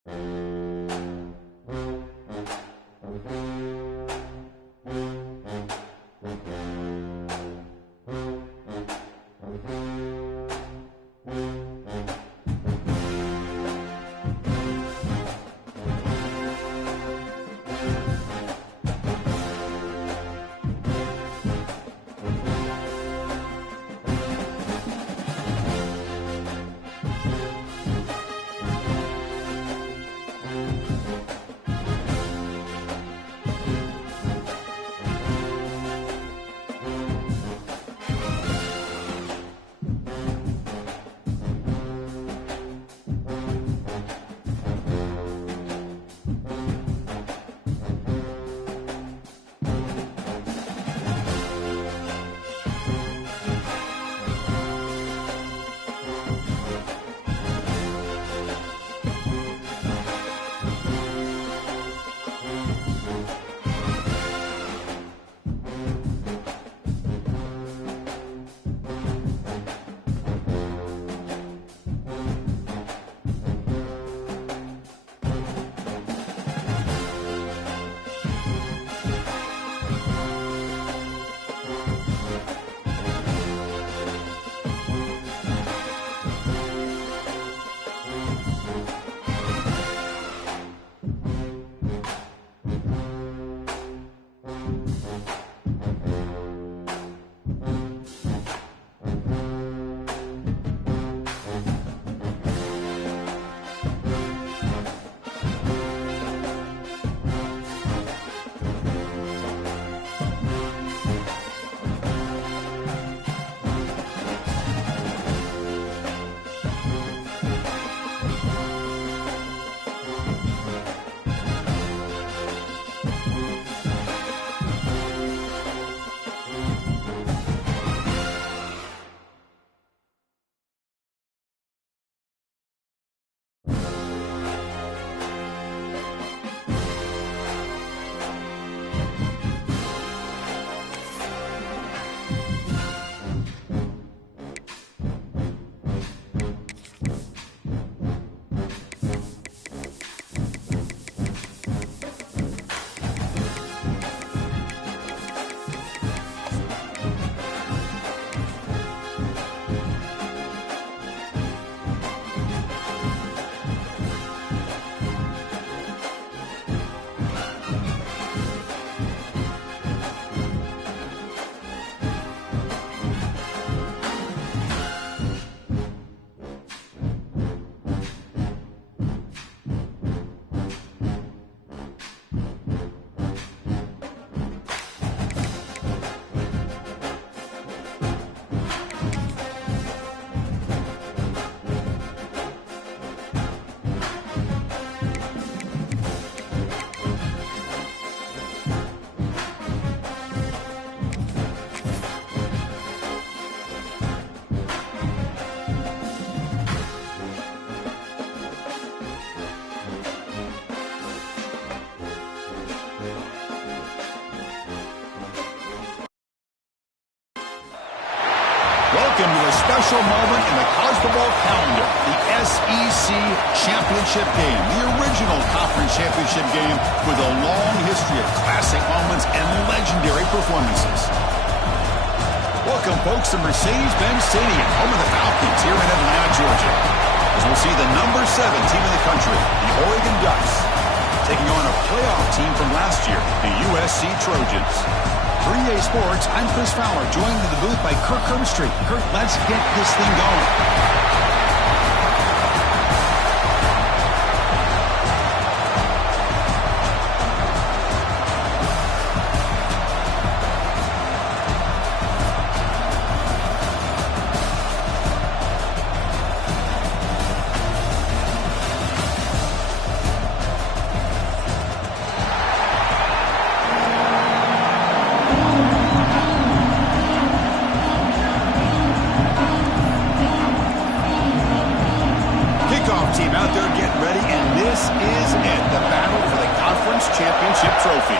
Welcome to a special moment in the college football calendar, the SEC Championship Game, the original conference championship game with a long history of classic moments and legendary performances. Welcome, folks, to Mercedes-Benz Stadium, home of the Falcons here in Atlanta, Georgia, as we'll see the number 7 team in the country, the Oregon Ducks, taking on a playoff team from last year, the USC Trojans. For EA Sports, I'm Chris Fowler, joined in the booth by Kirk Herbstreit. Kirk, let's get this thing going. Team out there getting ready, and this is it, the battle for the conference championship trophy.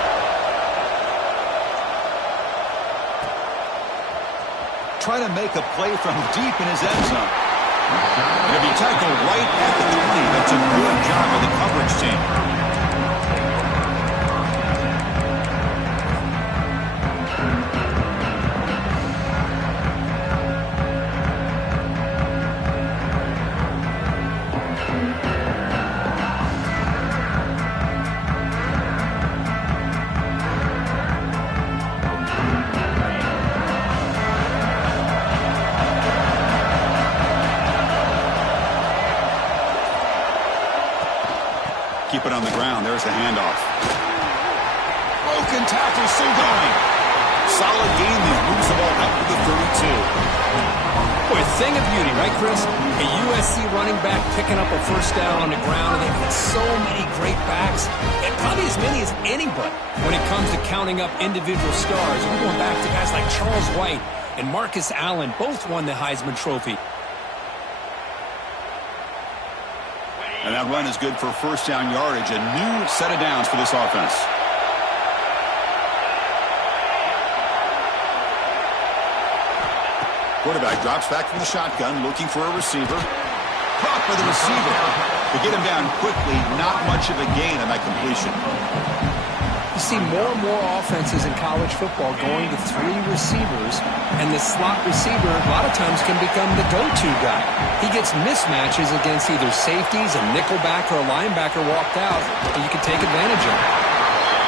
Try to make a play from deep in his end zone. It'll be tackled right at the 20. That's a good job of the coverage. Keep it on the ground. There's the handoff. Broken tackle, still going. Solid gain there. Moves the ball up to the 32. Boy, a thing of beauty, right, Chris? A USC running back picking up a first down on the ground, and they've got so many great backs, and probably as many as anybody when it comes to counting up individual stars. We're going back to guys like Charles White and Marcus Allen, both won the Heisman Trophy. And that run is good for first down yardage. A new set of downs for this offense. Quarterback drops back from the shotgun, looking for a receiver. Caught by the receiver. To get him down quickly, not much of a gain on that completion. You see more and more offenses in college football going to 3 receivers, and the slot receiver a lot of times can become the go-to guy. He gets mismatches against either safeties, a nickelback, or a linebacker walked out, and you can take advantage of it.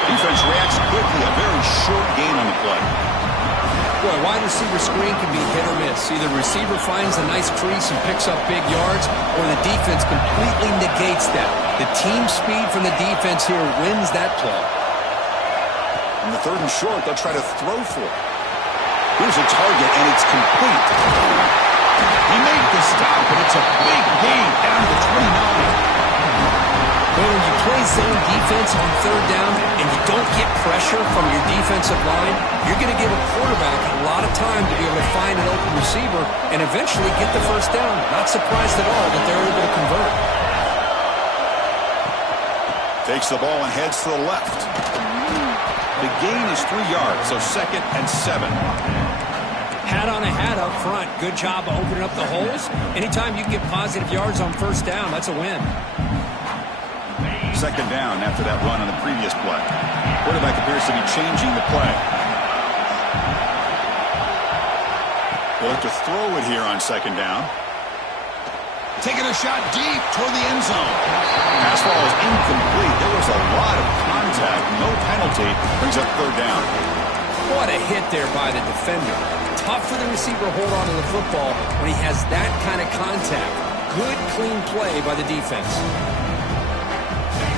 Defense reacts quickly, a very short gain on the play. Boy, a wide receiver screen can be hit or miss. Either the receiver finds a nice crease and picks up big yards, or the defense completely negates that. The team speed from the defense here wins that play. On the 3rd and short, they'll try to throw for it. Here's a target, and it's complete. He made the stop, but it's a big gain down to the 29. Well, when you play zone defense on 3rd down and you don't get pressure from your defensive line, you're going to give a quarterback a lot of time to be able to find an open receiver and eventually get the first down. Not surprised at all that they're able to convert. Takes the ball and heads to the left. The gain is 3 yards, so 2nd and 7. Hat on a hat up front. Good job of opening up the holes. Anytime you can get positive yards on first down, that's a win. 2nd down after that run on the previous play. Quarterback appears to be changing the play. They'll look to throw it here on 2nd down. Taking a shot deep toward the end zone. Pass ball is incomplete. There was a lot of contact. No penalty. Brings up 3rd down. What a hit there by the defender. Tough for the receiver to hold on to the football when he has that kind of contact. Good, clean play by the defense.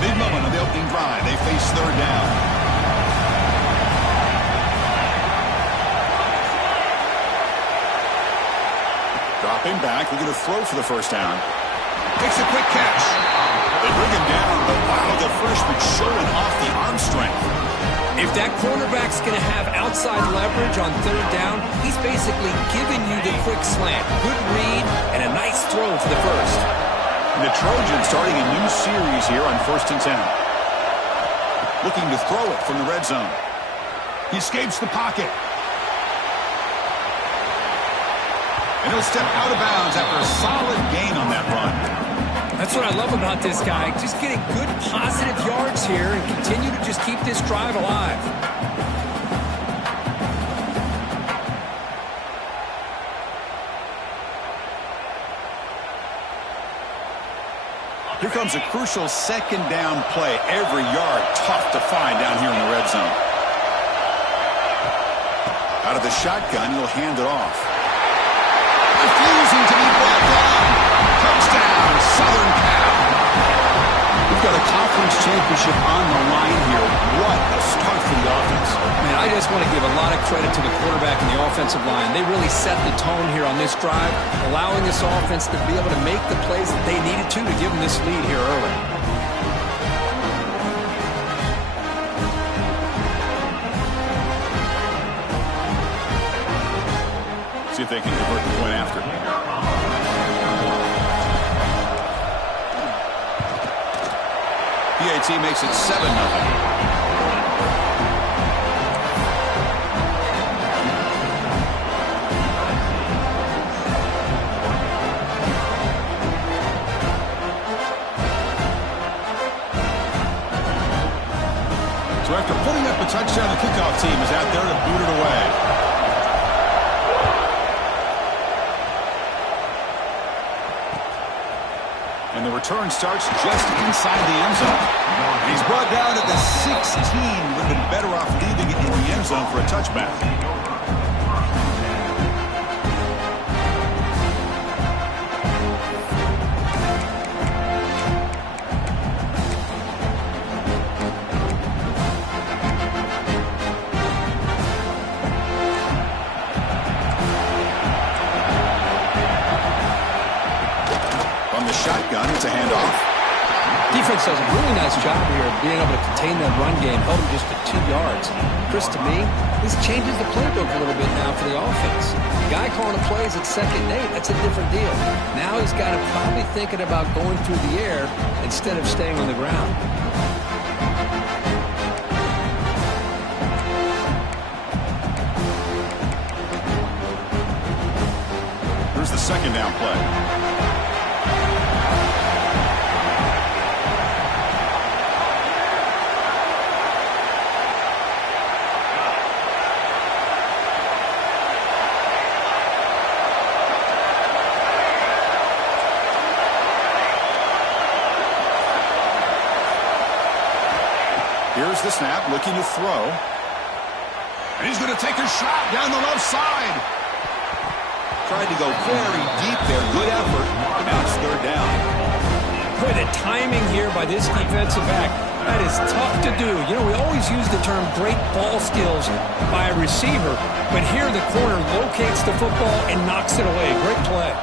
Big moment on the opening drive. They face 3rd down. Dropping back. We're going to throw for the first down. Takes a quick catch. They bring him down, but wow, the freshman showing off the arm strength. If that cornerback's going to have outside leverage on 3rd down, he's basically giving you the quick slant. Good read and a nice throw for the first. The Trojans starting a new series here on 1st and 10. Looking to throw it from the red zone. He escapes the pocket. And he'll step out of bounds after a solid gain on that run. That's what I love about this guy. Just getting good positive yards here and continue to just keep this drive alive. Here comes a crucial 2nd down play. Every yard tough to find down here in the red zone. Out of the shotgun, he'll hand it off. Refusing to be brought down. Touchdown, Southern Cal. We've got a conference championship on the line here. What a start for the offense. Man, I just want to give a lot of credit to the quarterback and the offensive line. They really set the tone here on this drive, allowing this offense to be able to make the plays that they needed to give them this lead here early. See if they can convert the point after. PAT makes it 7-0. So after putting up a touchdown, the kickoff team is out there to boot it away. And the return starts just inside the end zone. And he's brought down at the 16. Would have been better off leaving it in the end zone for a touchback. Defense does a really nice job here of being able to contain that run game, held him just to 2 yards. Chris, to me, this changes the playbook a little bit now for the offense. The guy calling the plays at 2nd and 8, that's a different deal. Now he's got to probably thinking about going through the air instead of staying on the ground. Here's the 2nd down play. Here's the snap, looking to throw. And he's going to take a shot down the left side. Tried to go very deep there. Good effort. And now it's 3rd down. Boy, the timing here by this defensive back, that is tough to do. You know, we always use the term great ball skills by a receiver, but here the corner locates the football and knocks it away. Great play.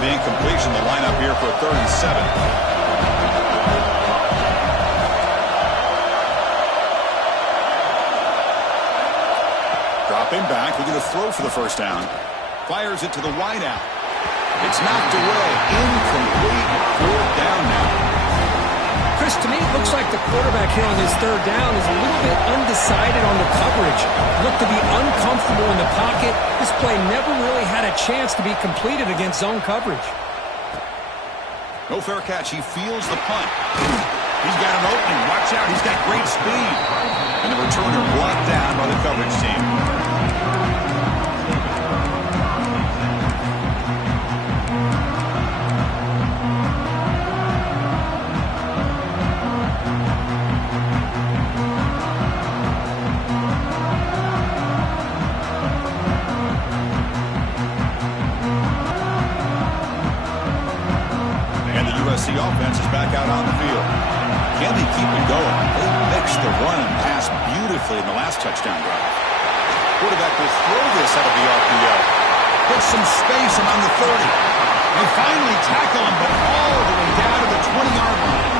The incompletion, the lineup here for a 3rd and 7. Dropping back, looking to throw for the 1st down. Fires it to the wide out. It's knocked away. Incomplete. 4th down now. Chris, to me, it looks like the quarterback here on this 3rd down is a little bit undecided on the coverage. Looked to be uncomfortable in the pocket. This play never really had a chance to be completed against zone coverage. No fair catch. He feels the punt. He's got an opening. Watch out. He's got great speed. And the returner blocked down by the coverage team. The offense is back out on the field. Can they keep it going? They mixed the run and pass beautifully in the last touchdown drive. Quarterback will throw this out of the RPO. Put some space among the 30. They finally tackle him, but all the way down to the 20-yard line.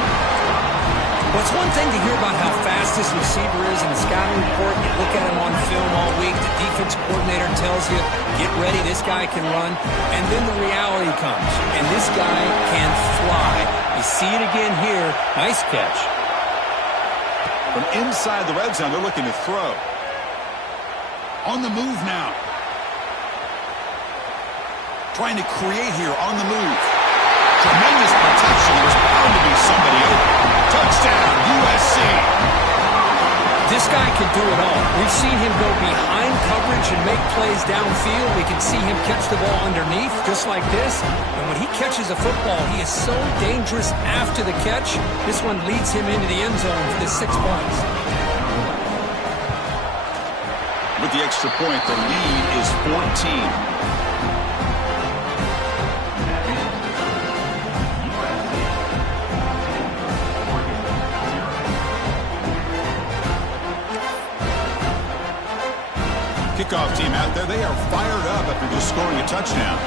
Well, it's one thing to hear about how fast this receiver is in the scouting report. You look at him on film all week. The defense coordinator tells you, get ready, this guy can run. And then the reality comes, and this guy can fly. You see it again here. Nice catch. From inside the red zone, they're looking to throw. On the move now. Trying to create here on the move. Tremendous protection. There's bound to be somebody open. Touchdown, USC. This guy can do it all. We've seen him go behind coverage and make plays downfield. We can see him catch the ball underneath, just like this. And when he catches a football, he is so dangerous after the catch. This one leads him into the end zone for the 6 points. With the extra point, the lead is 14. Kickoff team out there, they are fired up after just scoring a touchdown.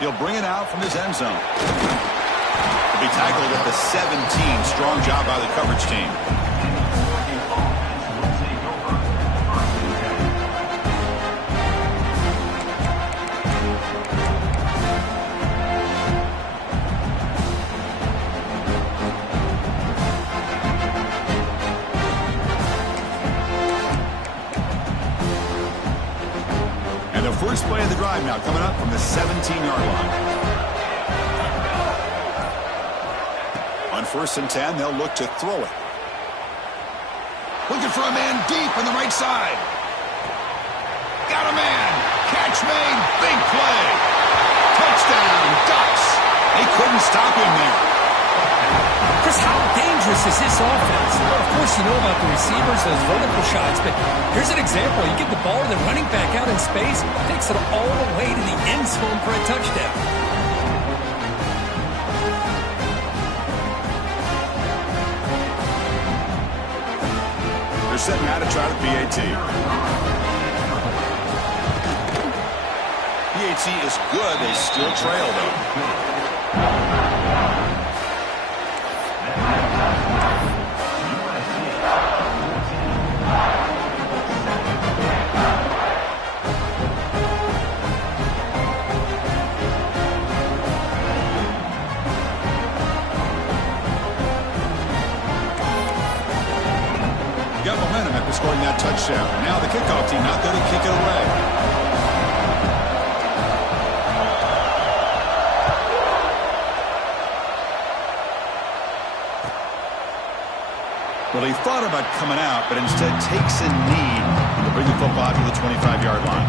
He'll bring it out from his end zone. He'll be tackled at the 17. Strong job by the coverage team. First play of the drive now coming up from the 17-yard line. On 1st and 10, they'll look to throw it. Looking for a man deep on the right side. Got a man. Catch made. Big play. Touchdown, Ducks. They couldn't stop him there. Chris, how dangerous is this offense? Well, of course, you know about the receivers, those vertical shots, but here's an example. You get the ball to the running back out in space, takes it all the way to the end zone for a touchdown. They're setting out to try the PAT. PAT is good. They still trail, though. Got momentum after scoring that touchdown. Now the kickoff team not going to kick it away. Well, he thought about coming out, but instead takes a knee to bring the football to the 25-yard line.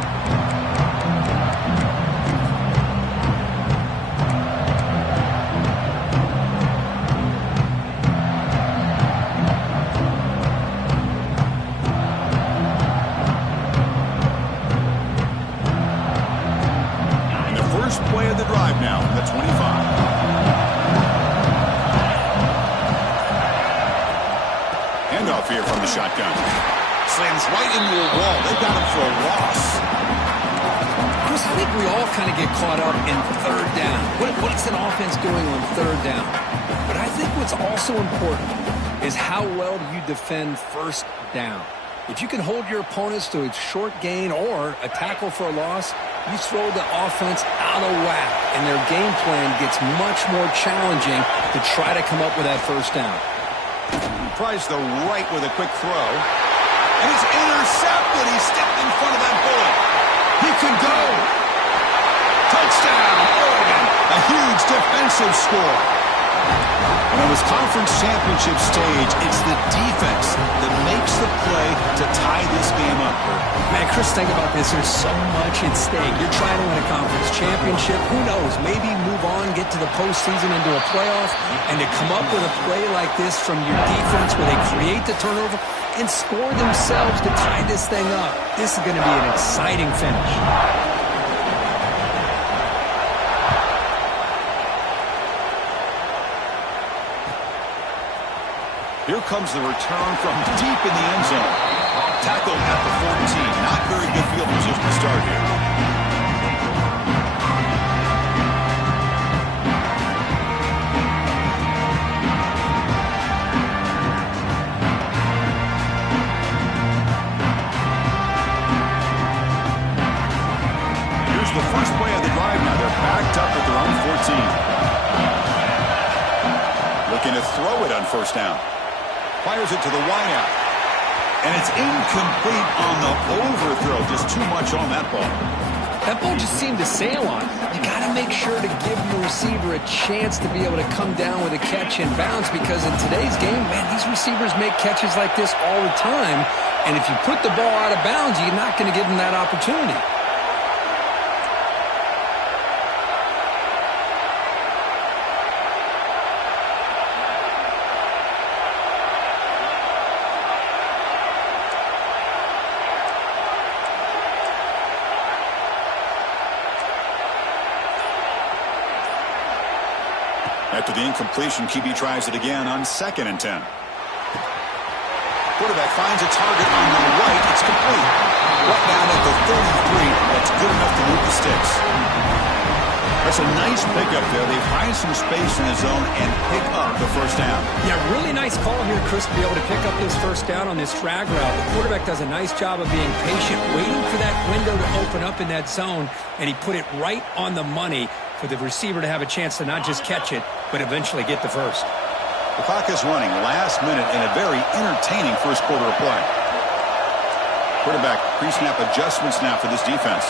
Play of the drive now from the 25. Handoff here from the shotgun. Slams right into a wall. They got him for a loss. Chris, I think we all kind of get caught up in third down. What's an offense doing on third down? But I think what's also important is how well do you defend first down. If you can hold your opponents to a short gain or a tackle for a loss, you throw the offense out of whack, and their game plan gets much more challenging to try to come up with that first down. He tries the right with a quick throw, and it's intercepted. He stepped in front of that bullet. He can go. Touchdown, Oregon. A huge defensive score. And on this conference championship stage, it's the defense that makes the play to tie this game up. Man, Chris, think about this. There's so much at stake. You're trying to win a conference championship. Who knows? Maybe move on, get to the postseason, into a playoff, and to come up with a play like this from your defense where they create the turnover and score themselves to tie this thing up. This is going to be an exciting finish. Here comes the return from deep in the end zone. Tackled at the 14. Not very good field position to start here. Here's the first play of the drive now. They're backed up at their own 14. Looking to throw it on first down. Fires it to the wideout. And it's incomplete on the overthrow. Just too much on that ball. That ball just seemed to sail on. You got to make sure to give your receiver a chance to be able to come down with a catch and bounce, because in today's game, man, these receivers make catches like this all the time. And if you put the ball out of bounds, you're not going to give them that opportunity. After the incompletion, QB tries it again on 2nd and 10. Quarterback finds a target on the right. It's complete. Brought down at the 33. That's good enough to move the sticks. That's a nice pickup there. They find some space in the zone and pick up the first down. Yeah, really nice call here, Chris, to be able to pick up this first down on this drag route. The quarterback does a nice job of being patient, waiting for that window to open up in that zone, and he put it right on the money for the receiver to have a chance to not just catch it, but eventually get the first. The clock is running last minute in a very entertaining first quarter of play. Quarterback pre-snap adjustments now for this defense.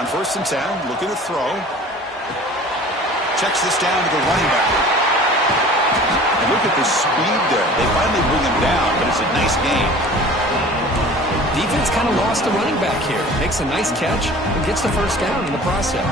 On 1st and 10, looking to throw. Checks this down to the running back. And look at the speed there. They finally bring him down, but it's a nice game. Defense kind of lost the running back here. Makes a nice catch and gets the first down in the process.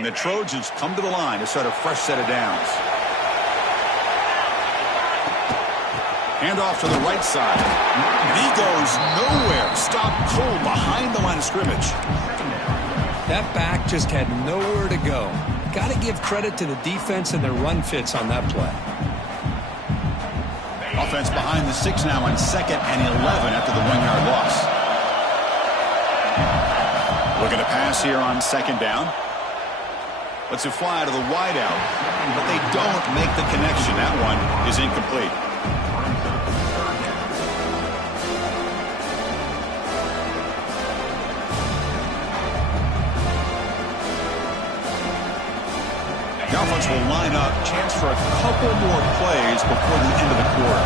And the Trojans come to the line to start a fresh set of downs. Handoff to the right side. And he goes nowhere. Stopped cold behind the line of scrimmage. That back just had nowhere to go. Got to give credit to the defense and their run fits on that play. Offense behind the 6 now on 2nd and 11 after the 1-yard loss. Looking to pass here on 2nd down. Lets it fly to the wideout. But they don't make the connection. That one is incomplete. The offense will line up. Chance for a couple more plays before the end of the quarter.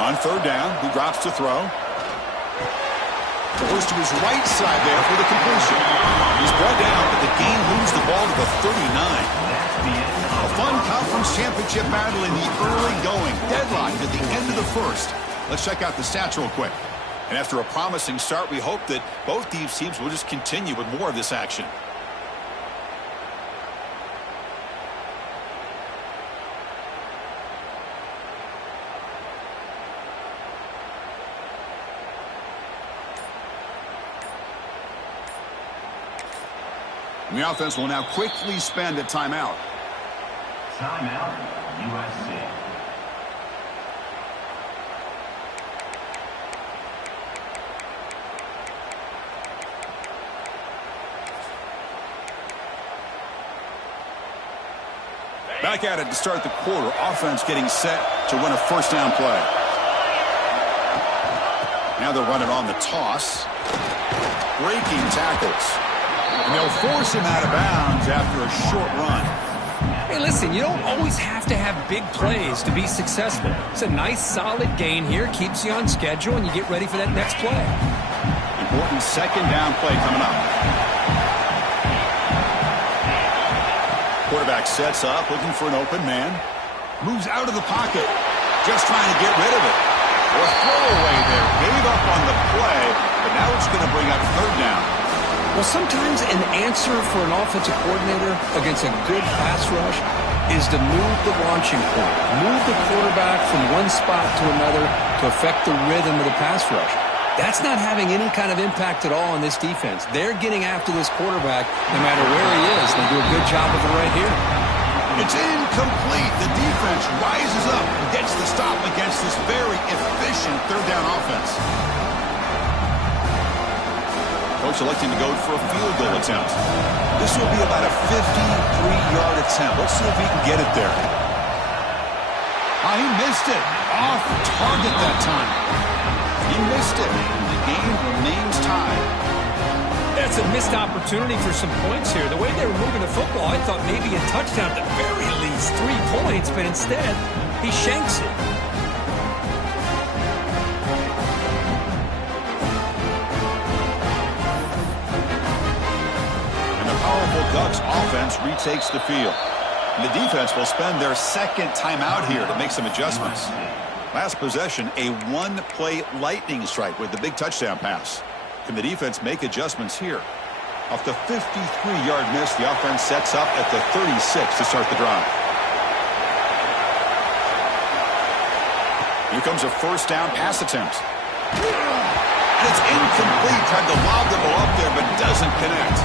On 3rd down, he drops to throw. Goes to his right side there for the completion. He's brought down, but the game moves the ball to the 39. A fun conference championship battle in the early going. Deadline at the end of the 1st. Let's check out the stats real quick. And after a promising start, we hope that both these teams will just continue with more of this action. And the offense will now quickly spend a timeout. Timeout, USC. Back at it to start the quarter. Offense getting set to run a 1st down play. Now they're running on the toss. Breaking tackles. And they'll force him out of bounds after a short run. Hey, listen, you don't always have to have big plays to be successful. It's a nice, solid gain here. Keeps you on schedule, and you get ready for that next play. Important 2nd down play coming up. Quarterback sets up, looking for an open man. Moves out of the pocket. Just trying to get rid of it. Or a throwaway there. Gave up on the play, but now it's going to bring up 3rd down. Well, sometimes an answer for an offensive coordinator against a good pass rush is to move the launching point. Move the quarterback from one spot to another to affect the rhythm of the pass rush. That's not having any kind of impact at all on this defense. They're getting after this quarterback no matter where he is. They do a good job of it right here. It's incomplete. The defense rises up and gets the stop against this very efficient 3rd down offense. Coach electing to go for a field goal attempt. This will be about a 53-yard attempt. Let's see if he can get it there. He missed it. Off target that time. He missed it. The game remains tied. That's a missed opportunity for some points here. The way they were moving the football, I thought maybe a touchdown, at the very least 3 points, but instead, he shanks it. And the powerful Ducks offense retakes the field. And the defense will spend their 2nd timeout here to make some adjustments. Last possession, a 1-play lightning strike with the big touchdown pass. Can the defense make adjustments here? Off the 53-yard miss, the offense sets up at the 36 to start the drive. Here comes a 1st down pass attempt. And it's incomplete. Tried to lob the ball up there, but doesn't connect.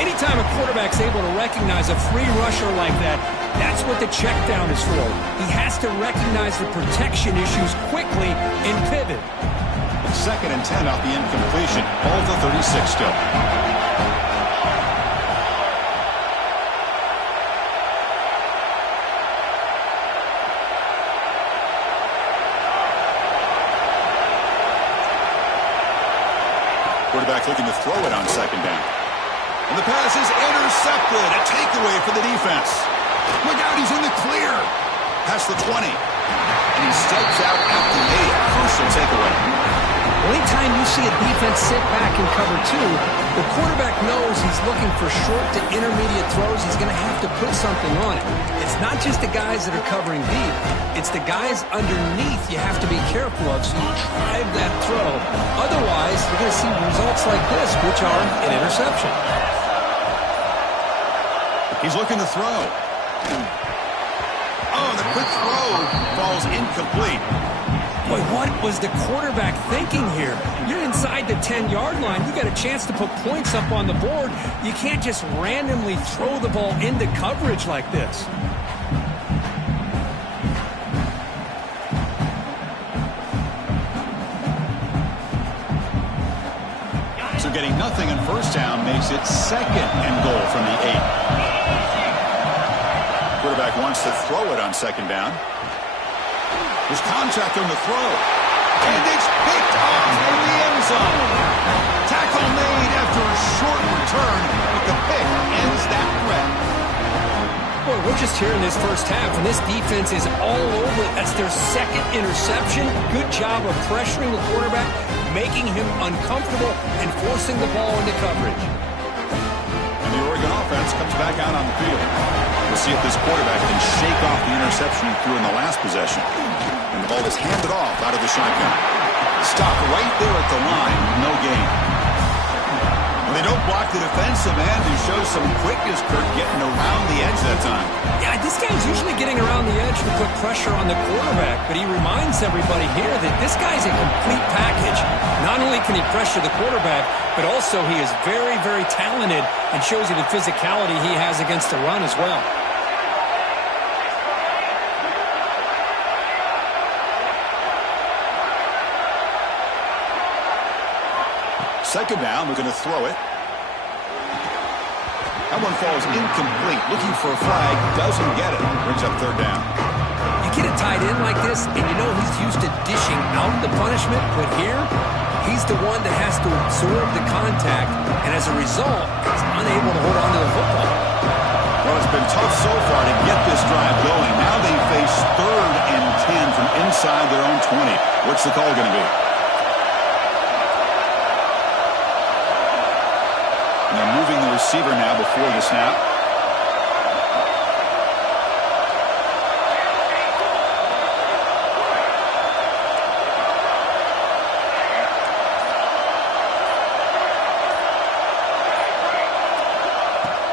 Anytime a quarterback's able to recognize a free rusher like that, that's what the check down is for. He has to recognize the protection issues quickly and pivot. And 2nd and 10 off the incompletion. Ball to 36 still. Quarterback looking to throw it on 2nd down. And the pass is intercepted. A takeaway for the defense. Look out, he's in the clear. Past the 20. And he steps out at the 8. Crucial takeaway. Anytime you see a defense sit back in cover two, the quarterback knows he's looking for short to intermediate throws. He's going to have to put something on it. It's not just the guys that are covering deep. It's the guys underneath you have to be careful of so you drive that throw. Otherwise, you're going to see results like this, which are an interception. He's looking to throw. Oh, the quick throw falls incomplete. Boy, what was the quarterback thinking here? You're inside the 10-yard line. You got a chance to put points up on the board. You can't just randomly throw the ball into coverage like this. So getting nothing in first down makes it 2nd and goal from the 8. Quarterback wants to throw it on 2nd down. There's contact on the throw. And it's picked off in the end zone. Tackle made after a short return, but the pick ends that threat. Boy, we're just here in this first half, and this defense is all over it. That's their 2nd interception. Good job of pressuring the quarterback, making him uncomfortable, and forcing the ball into coverage. And the Oregon offense comes back out on the field. We'll see if this quarterback can shake off the interception he threw in the last possession. And the ball is handed off out of the shotgun. Stop right there at the line. No gain. Well, they don't block the defensive end who shows some quickness, Kirk, getting around the edge that time. Yeah, this guy's usually getting around the edge to put pressure on the quarterback, but he reminds everybody here that this guy's a complete package. Not only can he pressure the quarterback, but also he is very, very talented and shows you the physicality he has against the run as well. Second down, we're going to throw it. That one falls incomplete. Looking for a flag, doesn't get it. Brings up 3rd down. You get it tied in like this, and you know he's used to dishing out the punishment, but here, he's the one that has to absorb the contact, and as a result, he's unable to hold on to the football. Well, it's been tough so far to get this drive going. Now they face 3rd and 10 from inside their own 20. What's the call going to be? And they're moving the receiver now before the snap.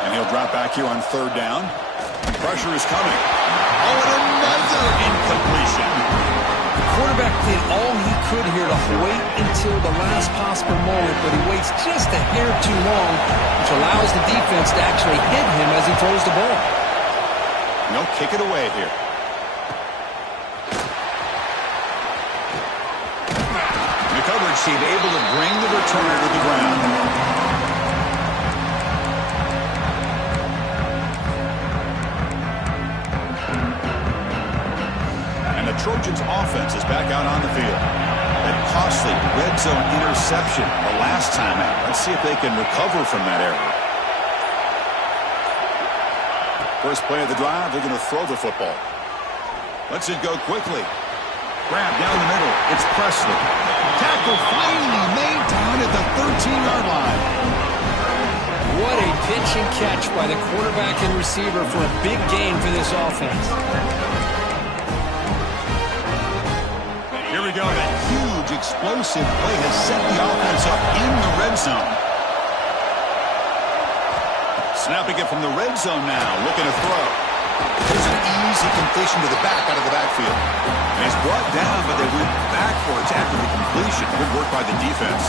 And he'll drop back here on 3rd down. Pressure is coming. Oh, and another incompletion. Quarterback did all he could here to wait until the last possible moment, but he waits just a hair too long, which allows the defense to actually hit him as he throws the ball. No, kick it away here. The coverage team able to bring the returner to the ground. Trojans offense is back out on the field. That costly red zone interception the last time out. Let's see if they can recover from that error. First play of the drive, they're going to throw the football. Lets it go quickly. Grab down the middle. It's Presley. Tackle finally made down at the 13-yard line. What a pitch and catch by the quarterback and receiver for a big gain for this offense. Here we go. That huge explosive play has set the offense up in the red zone. Snapping it from the red zone now. Looking to throw. There's an easy completion to the back out of the backfield. And he's brought down, but they went backwards after the completion. Good work by the defense.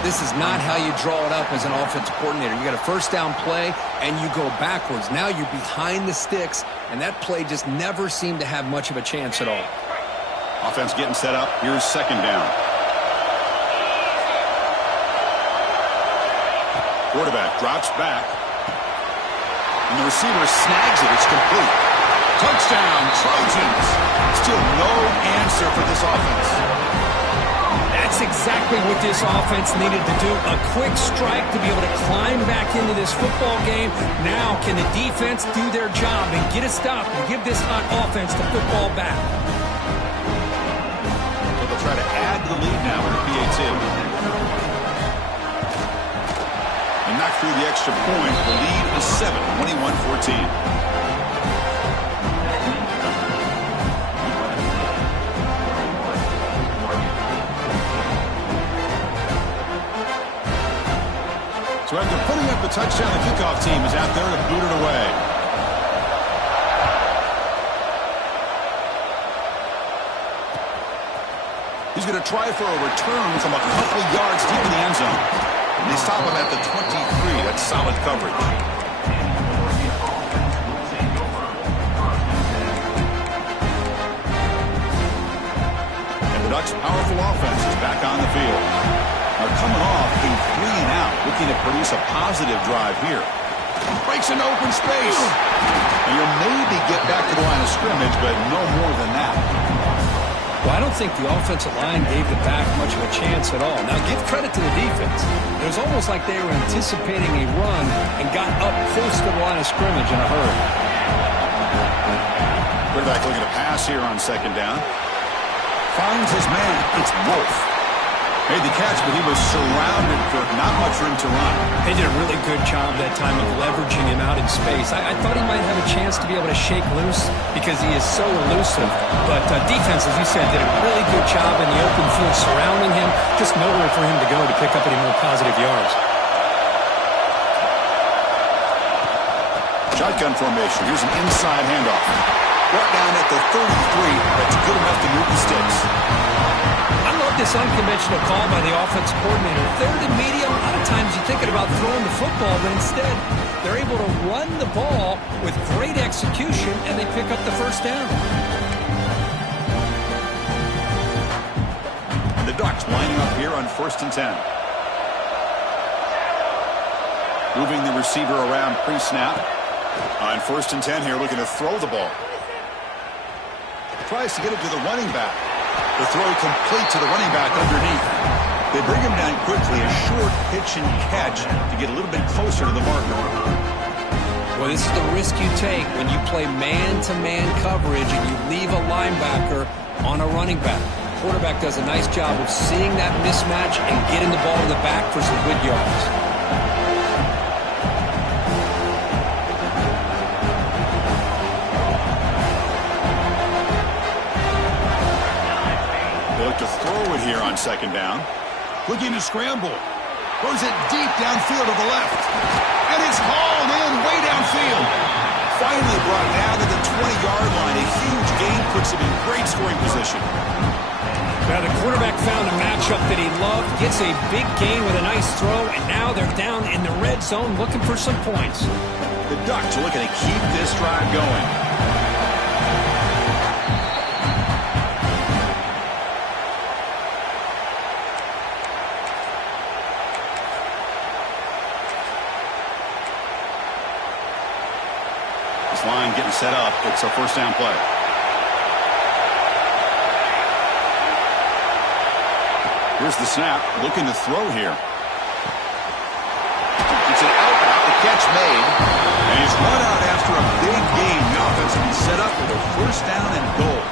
This is not how you draw it up as an offensive coordinator. You got a first down play, and you go backwards. Now you're behind the sticks, and that play just never seemed to have much of a chance at all. Offense getting set up. Here's 2nd down. Quarterback drops back. And the receiver snags it. It's complete. Touchdown, Trojans. Still no answer for this offense. That's exactly what this offense needed to do. A quick strike to be able to climb back into this football game. Now can the defense do their job and get a stop and give this hot offense the football back? Try to add to the lead now with a PAT. And knocked through the extra point. The lead is 7, 21-14. So after putting up the touchdown, the kickoff team is out there to boot it away. He's going to try for a return from a couple of yards deep in the end zone. And they stop him at the 23. That's solid coverage. And the Ducks' powerful offense is back on the field. Are coming off a 3-and-out, looking to produce a positive drive here. Breaks into open space. And you'll maybe get back to the line of scrimmage, but no more than that. Well, I don't think the offensive line gave the back much of a chance at all. Now, give credit to the defense. It was almost like they were anticipating a run and got up close to the line of scrimmage in a hurry. Quarterback looking to pass here on second down. Finds his man. It's Wolf. Made the catch, but he was surrounded for not much room to run. They did a really good job that time of leveraging him out in space. I thought he might have a chance to be able to shake loose because he is so elusive. But defense, as you said, did a really good job in the open field surrounding him. Just nowhere for him to go to pick up any more positive yards. Shotgun formation. Here's an inside handoff. Brought down at the 33. That's good enough to move the sticks. I love this unconventional call by the offensive coordinator. Third and medium, a lot of times you're thinking about throwing the football, but instead they're able to run the ball with great execution, and they pick up the first down. And the Ducks lining up here on 1st and 10. Moving the receiver around pre-snap. On 1st and 10 here, looking to throw the ball. Tries to get it to the running back. The throw complete to the running back underneath. They bring him down quickly, a short pitch and catch to get a little bit closer to the marker. Well, this is the risk you take when you play man-to-man coverage and you leave a linebacker on a running back. Quarterback does a nice job of seeing that mismatch and getting the ball to the back for some good yards. To throw it here on second down. Looking to scramble. Throws it deep downfield to the left. And it's hauled in way downfield. Finally brought down to the 20-yard line. A huge gain puts him in great scoring position. Now the quarterback found a matchup that he loved, gets a big gain with a nice throw, and now they're down in the red zone looking for some points. The Ducks are looking to keep this drive going. Line getting set up. It's a first down play. Here's the snap. Looking to throw here. It's an out route. The catch made. And he's run out after a big gain. The offense will be set up with a first down and goal.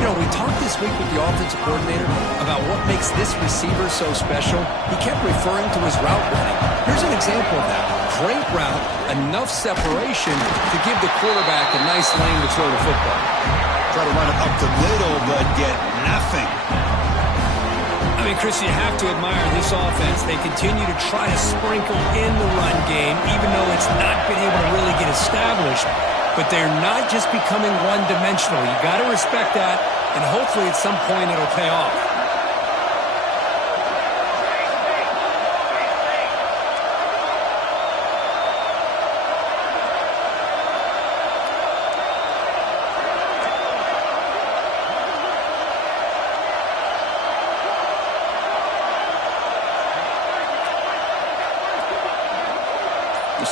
You know, we talked this week with the offensive coordinator about what makes this receiver so special. He kept referring to his route running. Here's an example of that. Great route, enough separation to give the quarterback a nice lane to throw the football. Try to run it up the middle, but get nothing. I mean, Chris, you have to admire this offense. They continue to try to sprinkle in the run game, even though it's not been able to really get established. But they're not just becoming one-dimensional. You got to respect that, and hopefully at some point it'll pay off.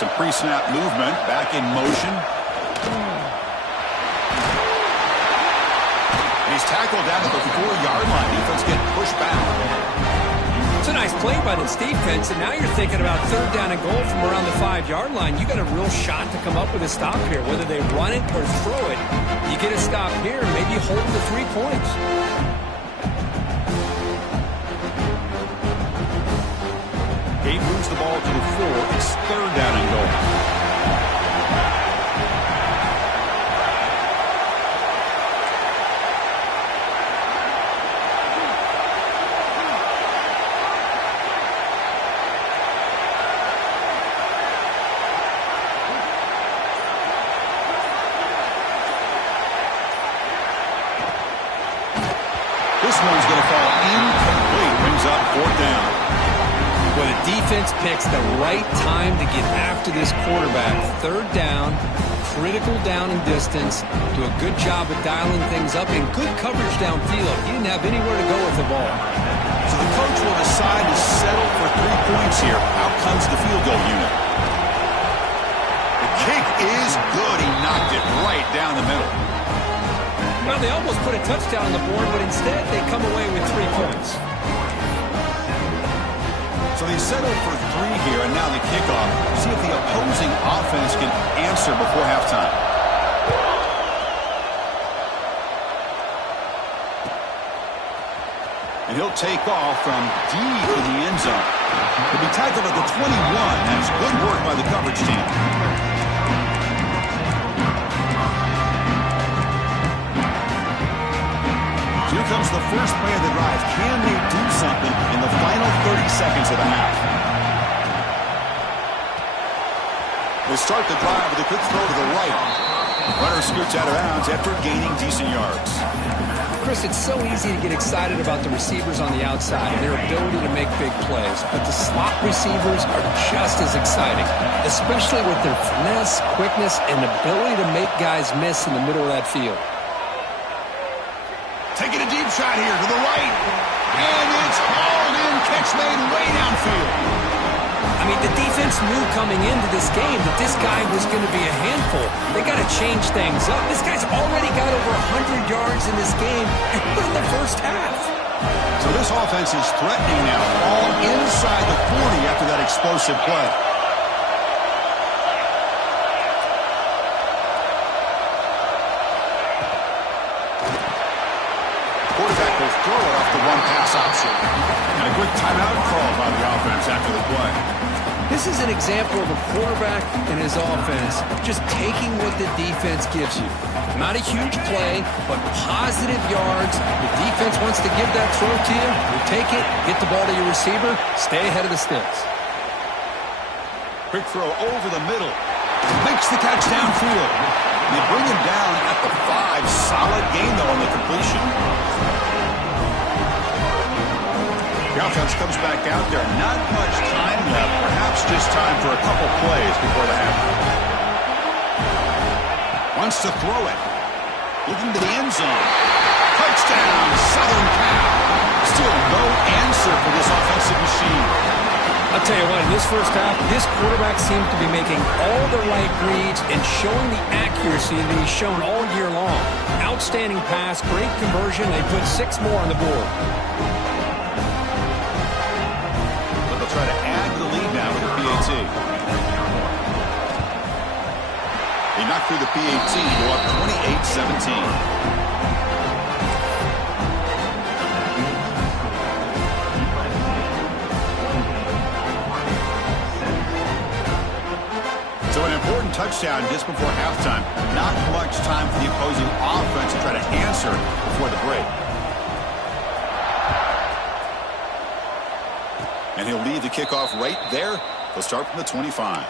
Some pre-snap movement, back in motion. And he's tackled down at the 4-yard line. Defense getting pushed back. It's a nice play by this defense, and now you're thinking about third down and goal from around the 5-yard line. You got a real shot to come up with a stop here. Whether they run it or throw it, you get a stop here, maybe hold them to 3 points. the ball to the 4. It's 3rd down and goal. This one's going to fall incomplete. Brings up 4th down. Well, the defense picks the right time to get after this quarterback. 3rd down, critical down and distance. Do a good job of dialing things up and good coverage downfield. He didn't have anywhere to go with the ball. So the coach will decide to settle for 3 points here. Out comes the field goal unit. The kick is good. He knocked it right down the middle. Well, they almost put a touchdown on the board, but instead they come away with 3 points. So they settled for 3 here, and now the kickoff. See if the opposing offense can answer before halftime. And he'll take off from deep in the end zone. He'll be tackled at the 21. That's good work by the coverage team. Here comes the first play of the drive. Can they do something in the final 30 seconds of the half? We'll start the drive with a quick throw to the right. Runner scoots out of bounds after gaining decent yards. Chris, it's so easy to get excited about the receivers on the outside and their ability to make big plays, but the slot receivers are just as exciting, especially with their finesse, quickness, and ability to make guys miss in the middle of that field. Taking a deep shot here to the right. And it's hauled in. Catch made way downfield. I mean, the defense knew coming into this game that this guy was going to be a handful. They got to change things up. This guy's already got over 100 yards in this game, and we're in the first half. So this offense is threatening now. All inside the 40 after that explosive play. Quarterback will throw it off the one-pass option. And a quick timeout call by the offense after the play. This is an example of a quarterback and his offense just taking what the defense gives you. Not a huge play, but positive yards. The defense wants to give that throw to you. You take it, get the ball to your receiver, stay ahead of the sticks. Quick throw over the middle. Makes the catch downfield. They bring him down at the 5. Solid gain, though, on the completion. The offense comes back out there. Not much time left. Perhaps just time for a couple plays before the half. Wants to throw it. Looking to the end zone. Touchdown, Southern Cal. Still no answer for this offensive machine. I'll tell you what, in this first half, this quarterback seems to be making all the right reads and showing the accuracy that he's shown all year long. Outstanding pass, great conversion. They put 6 more on the board. But they'll try to add to the lead now with the PAT. They knock through the PAT, go up 28-17. So an important touchdown just before halftime. Not much time for the opposing offense to try to answer before the break. And he'll lead the kickoff right there. He'll start from the 25.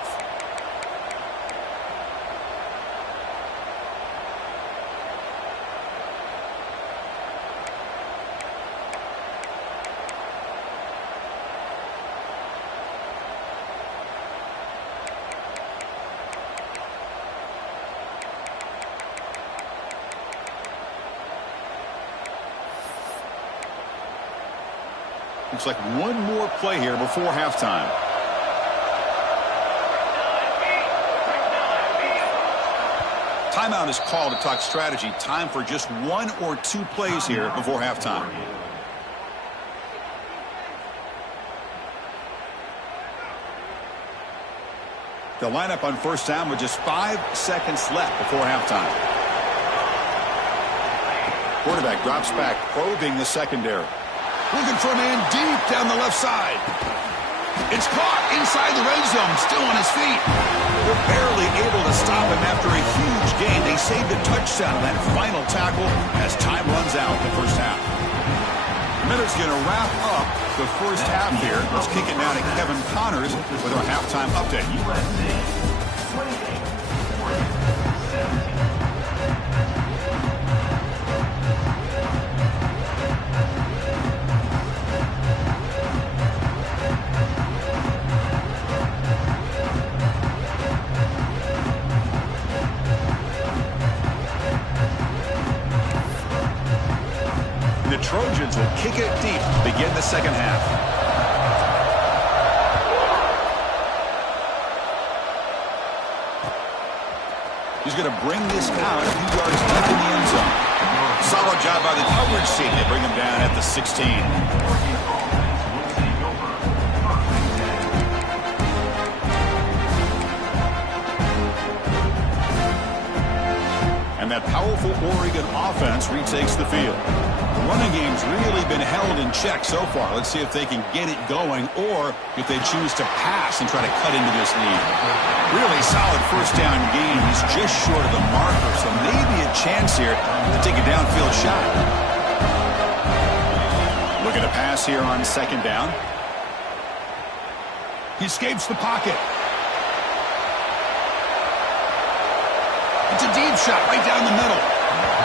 Looks like one more play here before halftime. Timeout is called to talk strategy. Time for just 1 or 2 plays here before halftime. They'll line up on first down with just 5 seconds left before halftime. Quarterback drops back, probing the secondary. Looking for a man deep down the left side. It's caught inside the red zone, still on his feet. They're barely able to stop him after a huge gain. They saved a touchdown on that final tackle as time runs out in the first half. Miller's going to wrap up the first half here. Let's kick it now to Kevin Connors with our halftime update. The Trojans will kick it deep to begin the second half. He's going to bring this out a few yards deep in the end zone. Solid job by the coverage team. They bring him down at the 16. And that powerful Oregon offense retakes the field. The running game's really been held in check so far. Let's see if they can get it going or if they choose to pass and try to cut into this lead. Really solid first down gain. He's just short of the marker, so maybe a chance here to take a downfield shot. Looking to pass here on second down. He escapes the pocket. It's a deep shot right down the middle.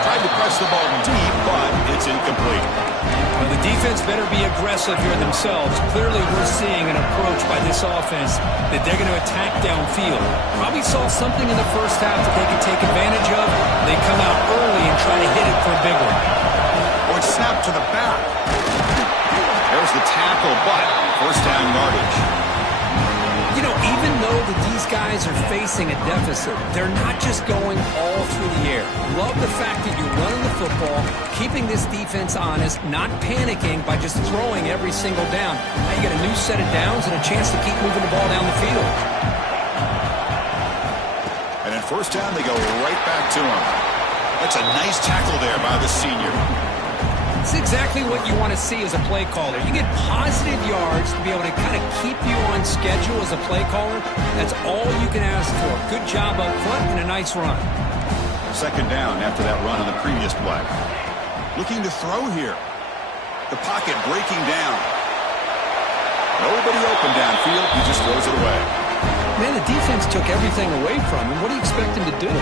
Tried to press the ball deep, but it's incomplete. Well, the defense better be aggressive here themselves. Clearly, we're seeing an approach by this offense that they're going to attack downfield. Probably saw something in the first half that they could take advantage of. They come out early and try to hit it for a big one. Or it's snapped to the back. There's the tackle, but first down yardage. You know, even though these guys are facing a deficit, they're not just going all through the air. Love the fact that you're running the football, keeping this defense honest, not panicking by just throwing every single down. Now you get a new set of downs and a chance to keep moving the ball down the field. And in first down, they go right back to him. That's a nice tackle there by the senior. It's exactly what you want to see as a play caller. You get positive yards to be able to kind of keep you on schedule as a play caller. That's all you can ask for. Good job up front and a nice run. Second down after that run on the previous play. Looking to throw here. The pocket breaking down. Nobody open downfield. He just throws it away. Man, the defense took everything away from him. What do you expect him to do?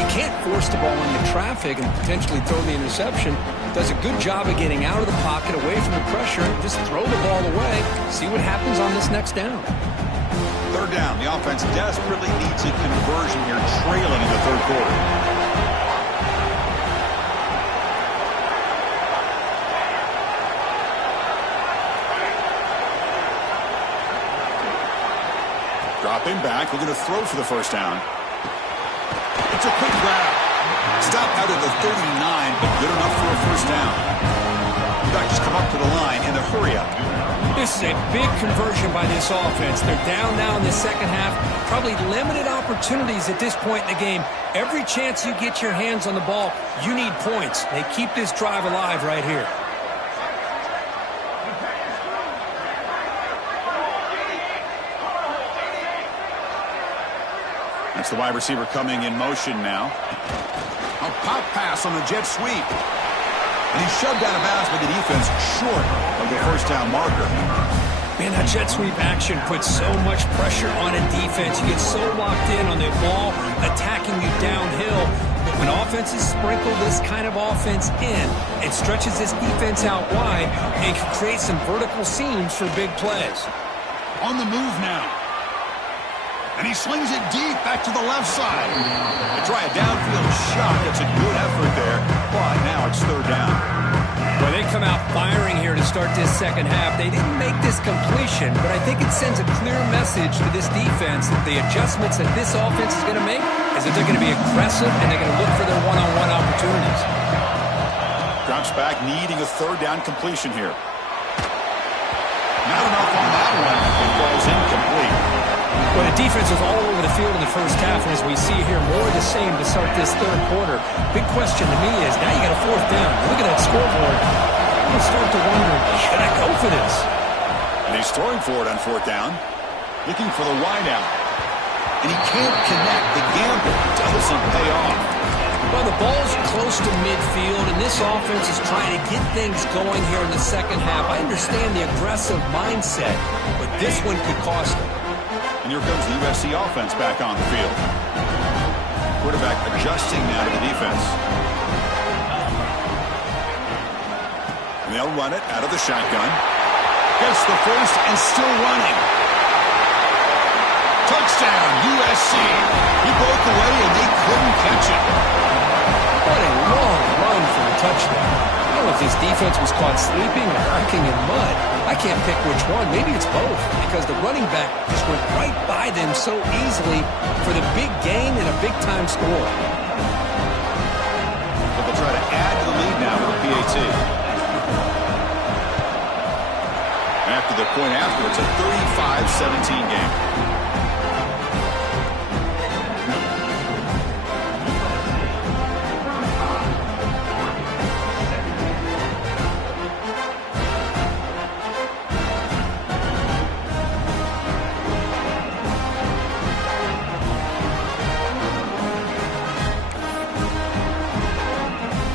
He can't force the ball into traffic and potentially throw the interception. Does a good job of getting out of the pocket, away from the pressure, and just throw the ball away. See what happens on this next down. Third down. The offense desperately needs a conversion here, trailing in the third quarter. Dropping back, looking to throw for the first down. It's a quick grab. Stop out of the 39, but good enough for a first down. The Ducks come up to the line in a hurry-up. This is a big conversion by this offense. They're down now in the second half. Probably limited opportunities at this point in the game. Every chance you get your hands on the ball, you need points. They keep this drive alive right here. That's the wide receiver coming in motion now. A pop pass on the jet sweep. And he's shoved out of bounds by the defense short of the first down marker. Man, that jet sweep action puts so much pressure on a defense. You get so locked in on the ball attacking you downhill. But when offenses sprinkle this kind of offense in, it stretches this defense out wide and can create some vertical seams for big plays. On the move now. And he slings it deep back to the left side. They try a downfield shot. It's a good effort there, but now it's third down. Well, they come out firing here to start this second half. They didn't make this completion, but I think it sends a clear message to this defense that the adjustments that this offense is going to make is that they're going to be aggressive and they're going to look for their one-on-one opportunities. Drops back, needing a third down completion here. Not enough on that one. It falls incomplete. Well, the defense was all over the field in the first half, and as we see here, more of the same to start this third quarter. Big question to me is, now you got a fourth down. Look at that scoreboard. You start to wonder, should I go for this? And he's throwing for it on fourth down. Looking for the wide out. And he can't connect. The gamble doesn't pay off. Well, the ball's close to midfield, and this offense is trying to get things going here in the second half. I understand the aggressive mindset, but this one could cost them. And here comes the USC offense back on the field. Quarterback adjusting now to the defense. And they'll run it out of the shotgun. Gets the first and still running. Touchdown, USC. He broke away and they couldn't catch it. What a long run for a touchdown. I don't know if this defense was caught sleeping or arcing in mud. I can't pick which one. Maybe it's both, because the running back just went right by them so easily for the big gain and a big-time score. But they'll try to add to the lead now with a PAT. After the point after, it's a 35-17 game.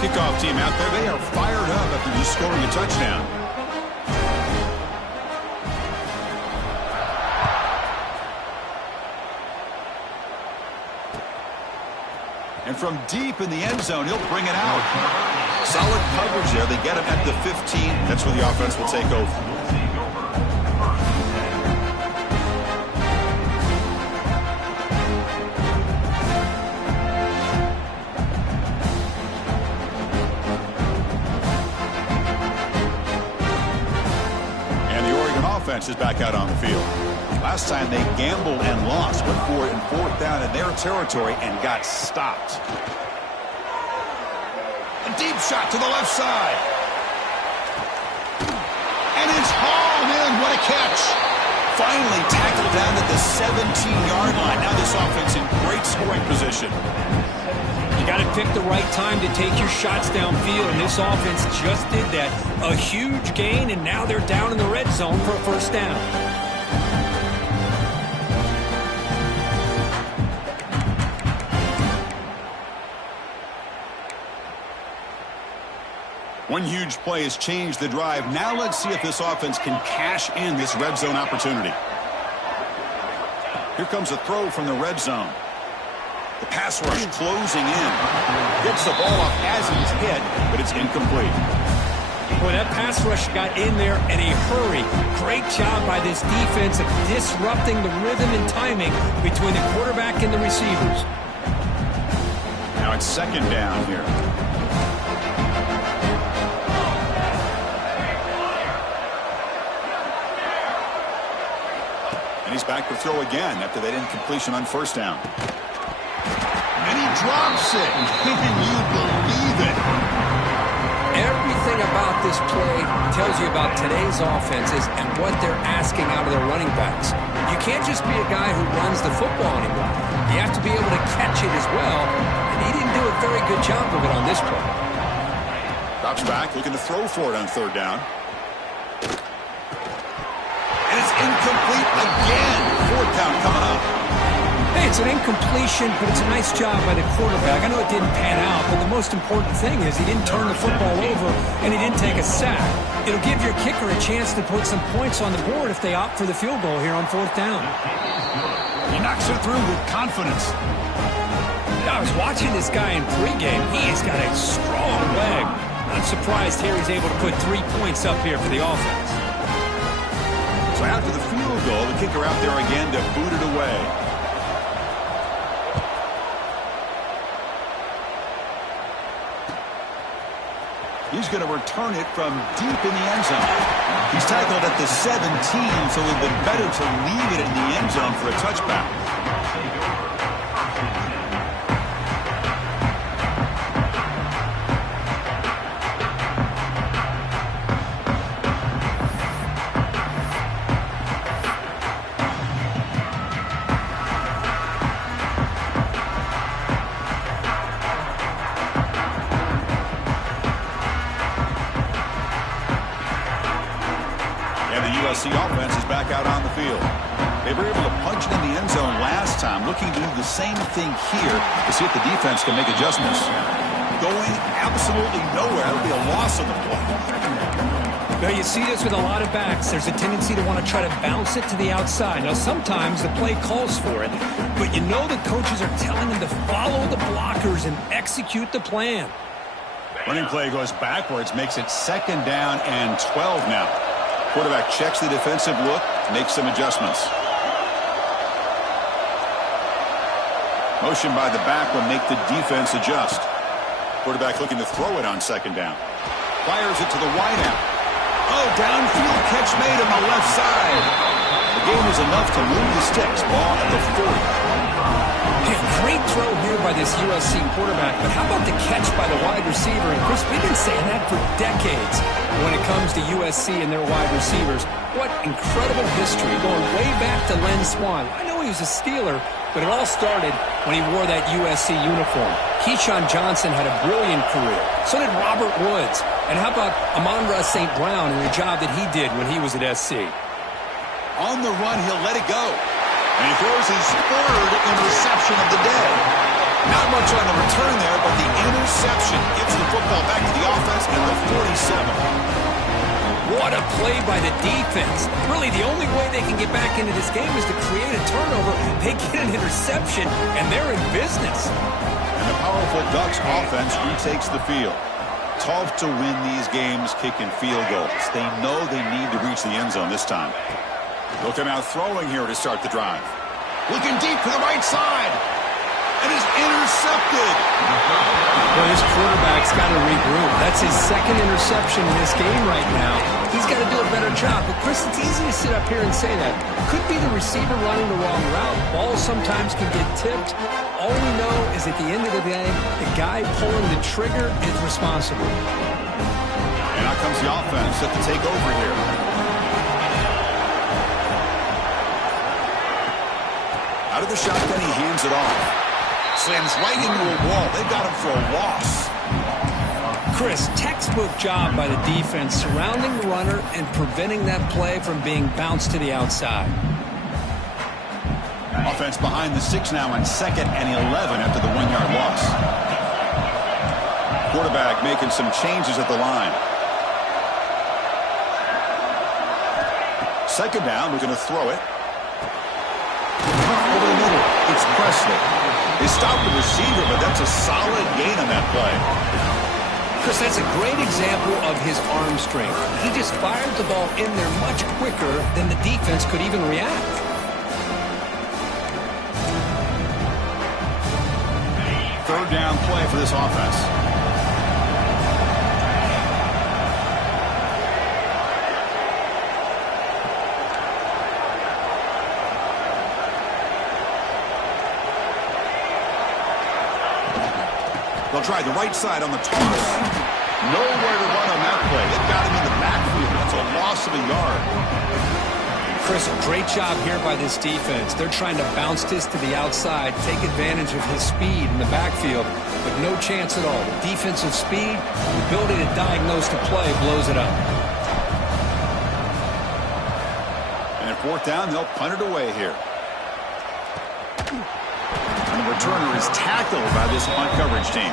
Kickoff team out there, they are fired up after just scoring a touchdown. And from deep in the end zone, he'll bring it out. Solid coverage there. They get him at the 15. That's where the offense will take over. And the Oregon offense is back out on the field. Last time they gambled and lost, went for it in fourth down in their territory and got stopped. A deep shot to the left side. And it's hauled in. What a catch. Finally tackled down at the 17-yard line. Now this offense in great scoring position. You got to pick the right time to take your shots downfield, and this offense just did that. A huge gain, and now they're down in the red zone for a first down. One huge play has changed the drive. Now let's see if this offense can cash in this red zone opportunity. Here comes a throw from the red zone. The pass rush closing in. Gets the ball off as he's hit, but it's incomplete. Boy, that pass rush got in there in a hurry. Great job by this defense of disrupting the rhythm and timing between the quarterback and the receivers. Now it's second down here. And he's back to throw again after that incompletion on first down. And he drops it. Can you believe it? Everything about this play tells you about today's offenses and what they're asking out of their running backs. You can't just be a guy who runs the football anymore. You have to be able to catch it as well, and he didn't do a very good job of it on this play. Drops back, looking to throw for it on third down. And it's incomplete again. Fourth down coming up. Hey, it's an incompletion, but it's a nice job by the quarterback. I know it didn't pan out, but the most important thing is he didn't turn the football over and he didn't take a sack. It'll give your kicker a chance to put some points on the board if they opt for the field goal here on fourth down. He knocks it through with confidence. I was watching this guy in pregame. He's got a strong leg. I'm surprised here he's able to put 3 points up here for the offense. So after the field goal, the kicker out there again to boot it away. He's going to return it from deep in the end zone. He's tackled at the 17, so it would have been better to leave it in the end zone for a touchback. USC offense back out on the field. They were able to punch it in the end zone last time, looking to do the same thing here to see if the defense can make adjustments. Going absolutely nowhere. That'll be a loss on the play. Now, you see this with a lot of backs. There's a tendency to want to try to bounce it to the outside. Now, sometimes the play calls for it, but you know the coaches are telling them to follow the blockers and execute the plan. Running play goes backwards, makes it 2nd down and 12 now. Quarterback checks the defensive look, makes some adjustments. Motion by the back will make the defense adjust. Quarterback looking to throw it on 2nd down. Fires it to the wideout. Oh, downfield catch made on the left side. The game is enough to move the sticks. Ball at the 40. Yeah, great throw here by this USC quarterback, but how about the catch by the wide receiver? And Chris, we've been saying that for decades when it comes to USC and their wide receivers. What incredible history, going way back to Len Swan. I know he was a Steeler, but it all started when he wore that USC uniform. Keyshawn Johnson had a brilliant career. So did Robert Woods. And how about Amon-Ra St. Brown and the job that he did when he was at SC? On the run, he'll let it go. And he throws his 3rd interception of the day. Not much on the return there, but the interception gets the football back to the offense at the 47. What a play by the defense. Really, the only way they can get back into this game is to create a turnover. They get an interception, and they're in business. And the powerful Ducks offense retakes the field. Tough to win these games kicking field goals. They know they need to reach the end zone this time. They'll come out throwing here to start the drive. Looking deep to the right side. And is intercepted. Well, this quarterback's got to regroup. That's his 2nd interception in this game right now. He's got to do a better job. But, Chris, it's easy to sit up here and say that. Could be the receiver running the wrong route. Balls sometimes can get tipped. All we know is at the end of the day, the guy pulling the trigger is responsible. And out comes the offense set to take over here. Out of the shotgun, he hands it off. Slams right into a wall. They got him for a loss. Chris, textbook job by the defense surrounding the runner and preventing that play from being bounced to the outside. Offense behind the 6 now on 2nd and 11 after the 1-yard loss. Quarterback making some changes at the line. 2nd down, we're going to throw it. Over the middle, it's Presley. They stopped the receiver, but that's a solid gain on that play. Chris, that's a great example of his arm strength. He just fired the ball in there much quicker than the defense could even react. Third down play for this offense. They'll try the right side on the toss. Nowhere to run on that play. It got him in the backfield. That's a loss of a yard. Chris, great job here by this defense. They're trying to bounce this to the outside, take advantage of his speed in the backfield, but no chance at all. The defensive speed, the ability to diagnose the play, blows it up. And at 4th down, they'll punt it away here. And the returner is tackled by this punt coverage team.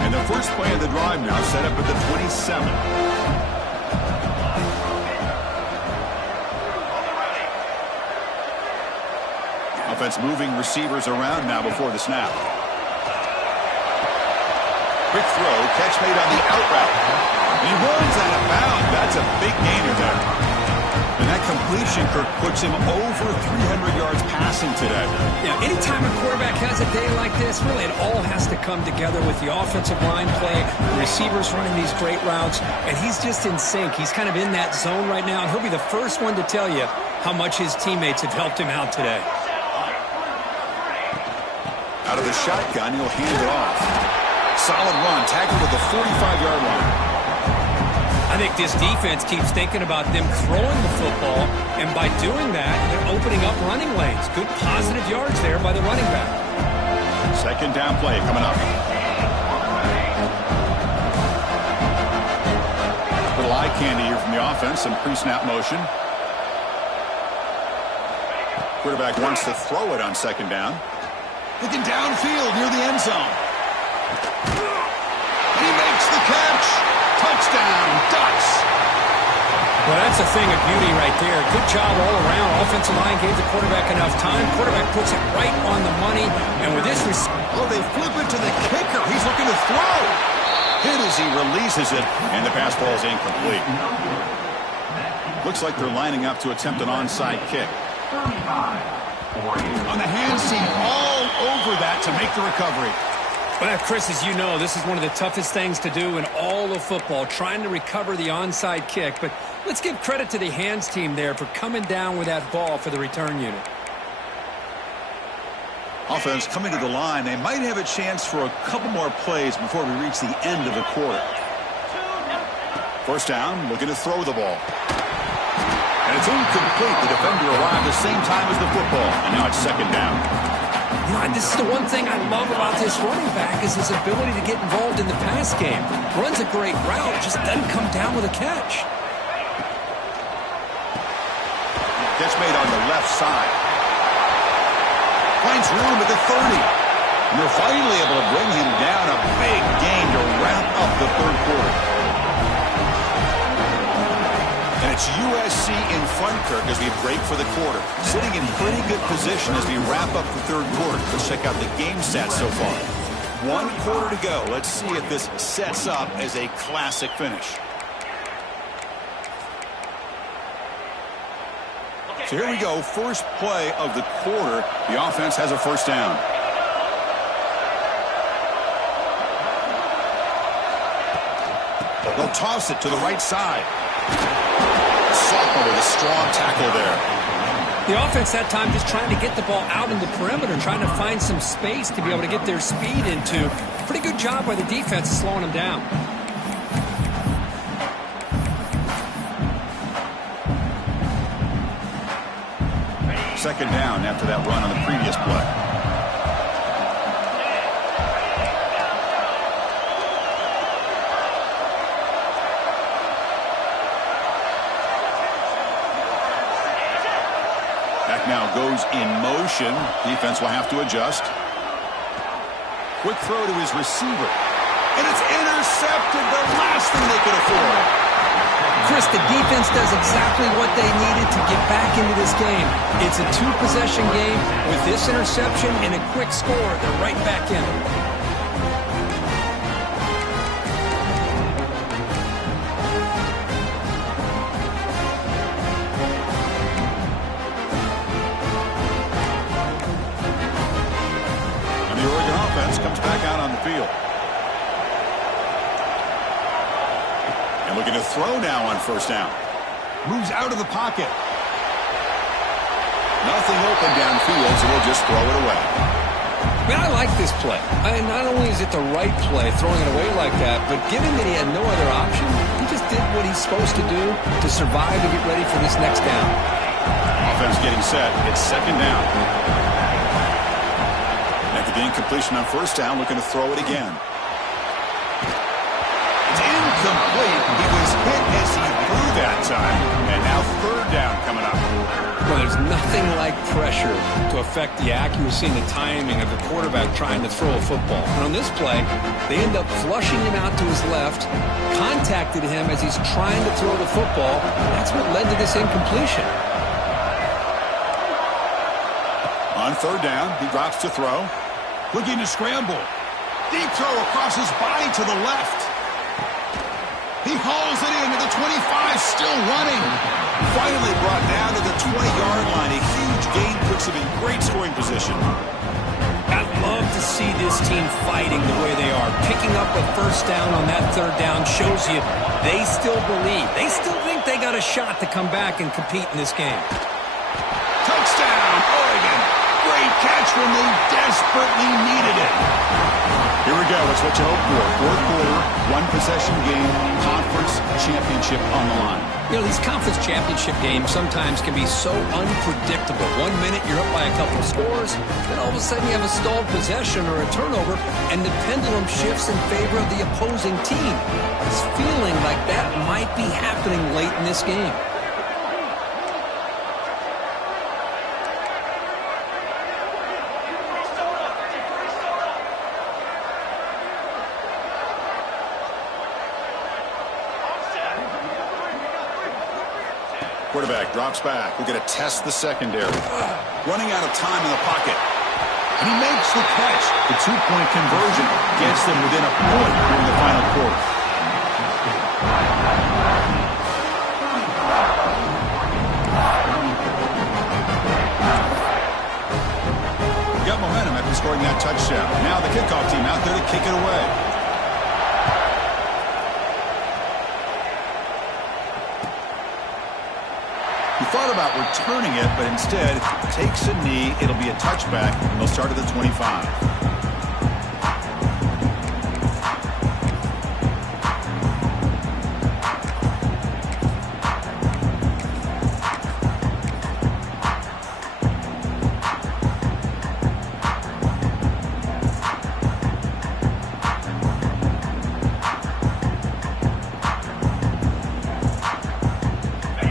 And the first play of the drive now set up at the 27. Offense moving receivers around now before the snap. Quick throw, catch made on the out route. He runs out of bounds. That's a big gainer there. And that completion, Kirk, puts him over 300 yards passing today. Yeah, anytime a quarterback has a day like this, really it all has to come together with the offensive line play, the receivers running these great routes, and he's just in sync. He's kind of in that zone right now, and he'll be the first one to tell you how much his teammates have helped him out today. Out of the shotgun, he'll hand it off. Solid run, tackled at the 45-yard line. I I think this defense keeps thinking about them throwing the football, and by doing that, they're opening up running lanes. Good positive yards there by the running back. Second down play coming up. Little eye candy here from the offense, some pre-snap motion. Quarterback wants to throw it on second down. Looking downfield near the end zone. He makes the catch. Touchdown, Ducks. Well, that's a thing of beauty right there. Good job all around. Offensive line gave the quarterback enough time. Quarterback puts it right on the money. And with this... Oh, they flip it to the kicker. He's looking to throw. Hit as he releases it, and the pass ball is incomplete. Looks like they're lining up to attempt an onside kick. On the hands team, all over that to make the recovery. Well, Chris, as you know, this is one of the toughest things to do in all of football, trying to recover the onside kick. But let's give credit to the hands team there for coming down with that ball for the return unit. Offense coming to the line. They might have a chance for a couple more plays before we reach the end of the quarter. First down, looking to throw the ball. And it's incomplete. The defender arrived the same time as the football. And now it's second down. You know, this is the one thing I love about this running back is his ability to get involved in the pass game. Runs a great route, just doesn't come down with a catch. Gets made on the left side. Finds room at the 30. And they're finally able to bring him down. A big gain to wrap up the third quarter. And it's USC in front, Kirk, as we break for the quarter. Sitting in pretty good position as we wrap up the third quarter. Let's check out the game stats so far. 1 quarter to go. Let's see if this sets up as a classic finish. So here we go. First play of the quarter. The offense has a first down. They'll toss it to the right side. Sophomore with a strong tackle there. The offense that time just trying to get the ball out in the perimeter, trying to find some space to be able to get their speed into. Pretty good job by the defense slowing them down. Second down after that run on the previous play. Now goes in motion. Defense will have to adjust. Quick throw to his receiver. And it's intercepted. The last thing they could afford. Chris, the defense does exactly what they needed to get back into this game. It's a 2-possession game. With this interception and a quick score, they're right back in it. Comes back out on the field. And looking to throw now on first down. Moves out of the pocket. Nothing open downfield, so they'll just throw it away. Man, I like this play. Not only is it the right play, throwing it away like that, but given that he had no other option, he just did what he's supposed to do to survive and get ready for this next down. Offense getting set. It's second down. After the incompletion on first down, looking to throw it again. It's incomplete. He was hit as he threw that time. And now third down coming up. Well, there's nothing like pressure to affect the accuracy and the timing of the quarterback trying to throw a football. And on this play, they end up flushing him out to his left, contacted him as he's trying to throw the football. That's what led to this incompletion. On third down, he drops to throw. Looking to scramble. Deep throw across his body to the left. He hauls it in to the 25, still running. Finally brought down to the 20-yard line. A huge gain puts him in great scoring position. I love to see this team fighting the way they are. Picking up a first down on that third down shows you they still believe. They still think they got a shot to come back and compete in this game. Touchdown, Oregon. Great catch when they desperately needed it. Here we go. it's what you hope for. Fourth quarter, one-possession game, conference championship on the line. You know, these conference championship games sometimes can be so unpredictable. 1 minute you're up by a couple of scores, then all of a sudden you have a stalled possession or a turnover, and the pendulum shifts in favor of the opposing team. It's feeling like that might be happening late in this game. Quarterback drops back. We're going to test the secondary. Running out of time in the pocket. And he makes the catch. The two-point conversion gets them within a point during the final quarter. Got momentum after scoring that touchdown. Now the kickoff team out there to kick it away. He thought about returning it, but instead takes a knee. It'll be a touchback, and they'll start at the 25.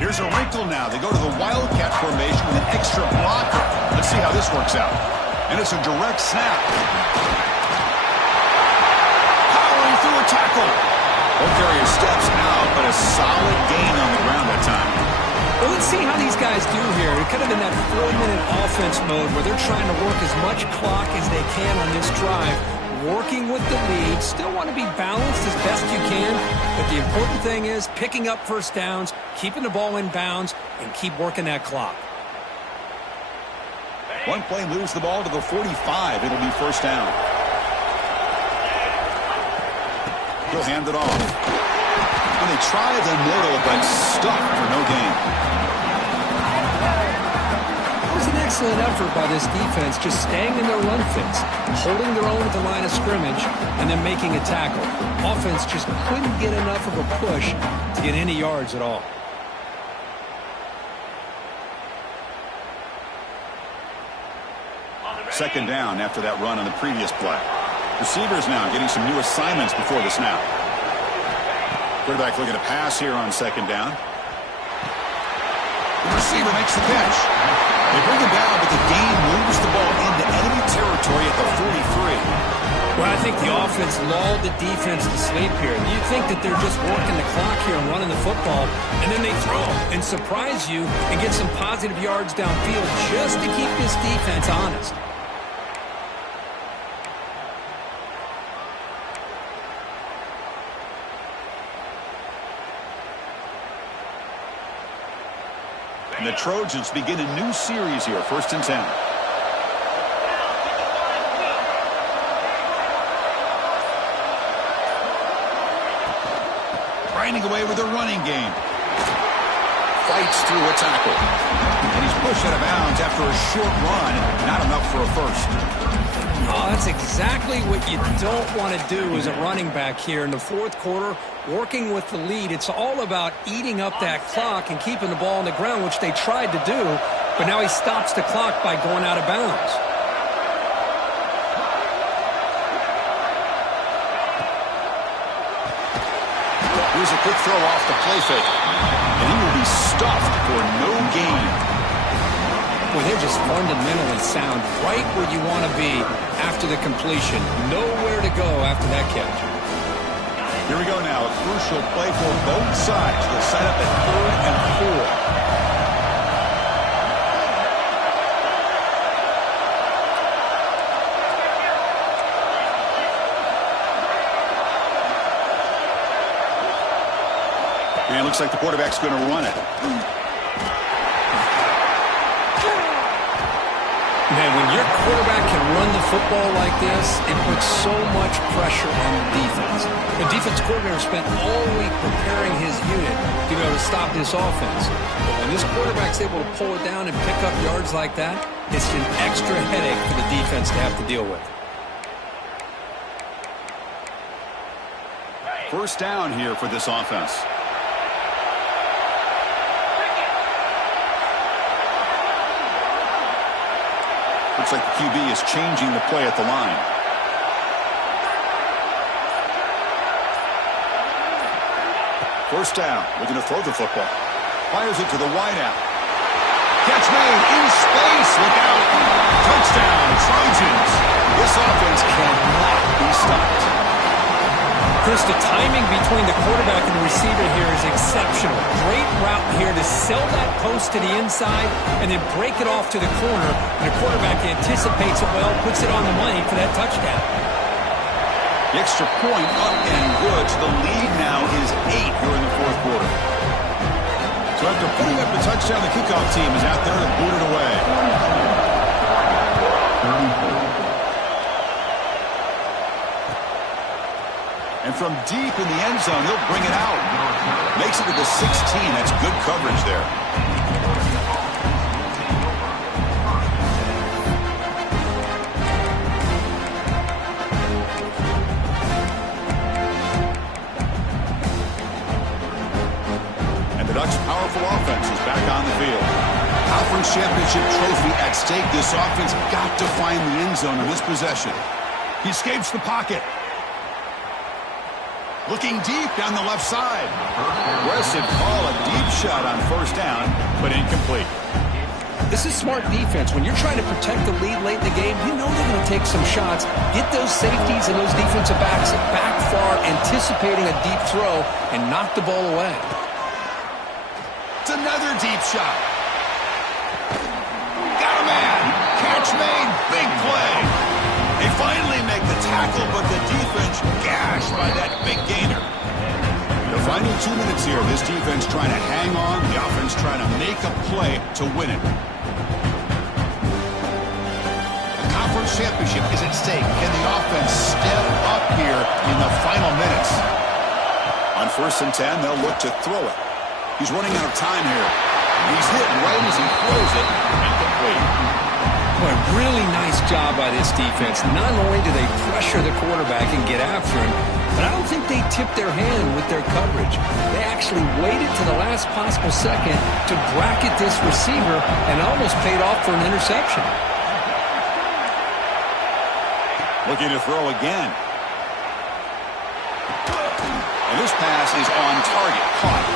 Here's a wrinkle now. They go to the Wildcat formation with an extra blocker. Let's see how this works out. And it's a direct snap. Powering through a tackle. Ball carrier steps out, but a solid gain on the ground that time. Well, let's see how these guys do here. They're kind of in that 4-minute offense mode where they're trying to work as much clock as they can on this drive. Working with the lead, still want to be balanced as best you can, but the important thing is picking up first downs, keeping the ball in bounds, and keep working that clock. One play moves the ball to the 45. It'll be first down. He'll hand it off. And they try the middle, but stuck for no gain. It was an excellent effort by this defense, just staying in their run fits, holding their own at the line of scrimmage, and then making a tackle. Offense just couldn't get enough of a push to get any yards at all. Second down after that run on the previous play. Receivers now getting some new assignments before the snap. Quarterback looking to pass here on second down. The receiver makes the catch. They bring him down, but the game moves the ball into enemy territory at the 43. Well, I think the offense lulled the defense to sleep here. You think that they're just working the clock here and running the football, and then they throw and surprise you and get some positive yards downfield just to keep this defense honest. And the Trojans begin a new series here, 1st and 10. Grinding away with a running game. Fights through a tackle. And he's pushed out of bounds after a short run. Not enough for a first. Oh, that's exactly what you don't want to do as a running back here in the 4th quarter, working with the lead. It's all about eating up that clock and keeping the ball on the ground, which they tried to do, but now he stops the clock by going out of bounds. Here's a quick throw off the play fake, and he will be stuffed for no gain. Well, they're just fundamentally sound, right where you want to be after the completion. Nowhere to go after that catch. Here we go now. A crucial play for both sides. They'll set up at 3rd and 4. And it looks like the quarterback's going to run it. Man, when your quarterback can run the football like this, it puts so much pressure on the defense. The defense coordinator spent all week preparing his unit to be able to stop this offense. But when this quarterback's able to pull it down and pick up yards like that, it's an extra headache for the defense to have to deal with. First down here for this offense. Looks like the QB is changing the play at the line. First down, looking to throw the football. Fires it to the wideout. Catch made in space. Look out. Touchdown, Trojans. This offense cannot be stopped. Chris, the timing between the quarterback and the receiver here is exceptional. Great route here to sell that post to the inside and then break it off to the corner. And the quarterback anticipates it well, puts it on the money for that touchdown. The extra point up and good. So the lead now is 8 here in the fourth quarter. So after putting up the touchdown, the kickoff team is out there to boot it away. And from deep in the end zone, he'll bring it out. Makes it to the 16. That's good coverage there. And the Ducks' powerful offense is back on the field. Conference championship trophy at stake. This offense got to find the end zone in this possession. He escapes the pocket. Looking deep down the left side. Aggressive call, a deep shot on first down, but incomplete. This is smart defense. When you're trying to protect the lead late in the game, you know they're going to take some shots. Get those safeties and those defensive backs back far, anticipating a deep throw, and knock the ball away. It's another deep shot. Got a man. Catch made. Big play. They finally make the tackle, but the defense gashed by that big gainer. The final 2 minutes here, this defense trying to hang on, the offense trying to make a play to win it. The conference championship is at stake. Can the offense step up here in the final minutes? On 1st and 10, they'll look to throw it. He's running out of time here. He's hit right as he throws it. Incomplete. Boy, really nice job by this defense. Not only do they pressure the quarterback and get after him, but I don't think they tipped their hand with their coverage. They actually waited to the last possible second to bracket this receiver and almost paid off for an interception. Looking to throw again. And this pass is on target. Caught.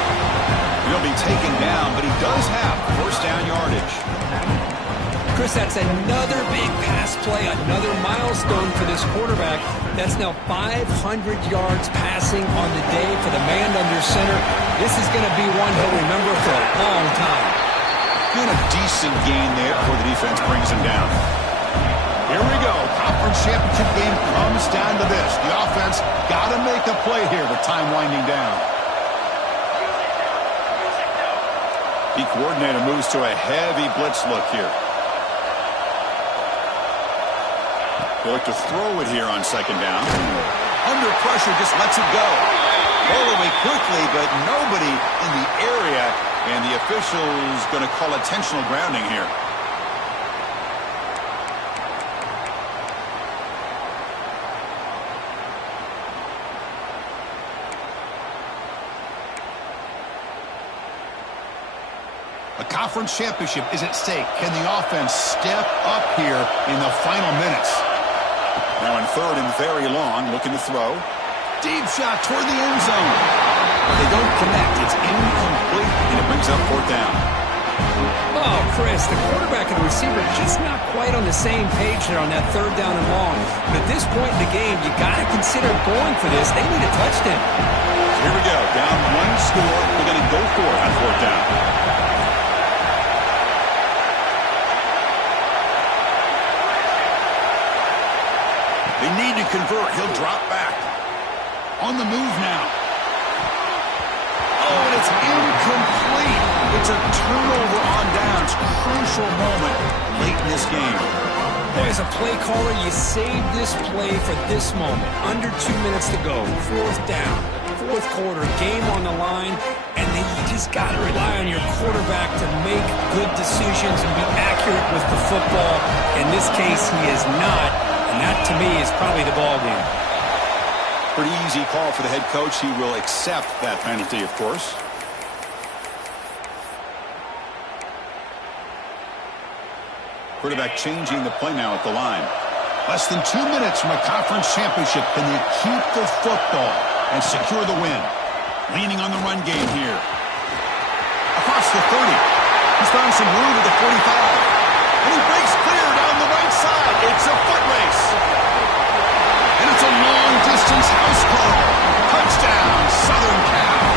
He'll be taken down, but he does have first down yardage. Chris, that's another big pass play, another milestone for this quarterback. That's now 500 yards passing on the day for the man under center. This is going to be one he'll remember for a long time. Doing a decent gain there before the defense brings him down. Here we go. Conference championship game comes down to this. The offense got to make a play here with time winding down. The coordinator moves to a heavy blitz look here. They'll look to throw it here on second down. Under pressure, just lets it go. Ball away quickly, but nobody in the area, and the official's going to call intentional grounding here. A conference championship is at stake. Can the offense step up here in the final minutes? Now in 3rd and very long, looking to throw. Deep shot toward the end zone. But they don't connect. It's incomplete, and it brings up 4th down. Oh, Chris, the quarterback and the receiver just not quite on the same page there on that 3rd down and long. But at this point in the game, you got to consider going for this. They need a touchdown. Here we go. Down 1 score. We're going to go for it on 4th down. They need to convert. He'll drop back. On the move now. Oh, and it's incomplete. It's a turnover on downs. Crucial moment late in this game. Boy, as a play caller, you save this play for this moment. Under 2 minutes to go. 4th down. 4th quarter. Game on the line. And then you just got to rely on your quarterback to make good decisions and be accurate with the football. In this case, he is not. And that, to me, is probably the ball game. Pretty easy call for the head coach. He will accept that penalty, of course. Quarterback changing the play now at the line. Less than 2 minutes from a conference championship. Can they keep the football and secure the win? Leaning on the run game here. Across the 30. He's found some room at the 45. And he breaks clear down the right side. It's a foot race. And it's a long-distance house call. Touchdown, Southern Cal.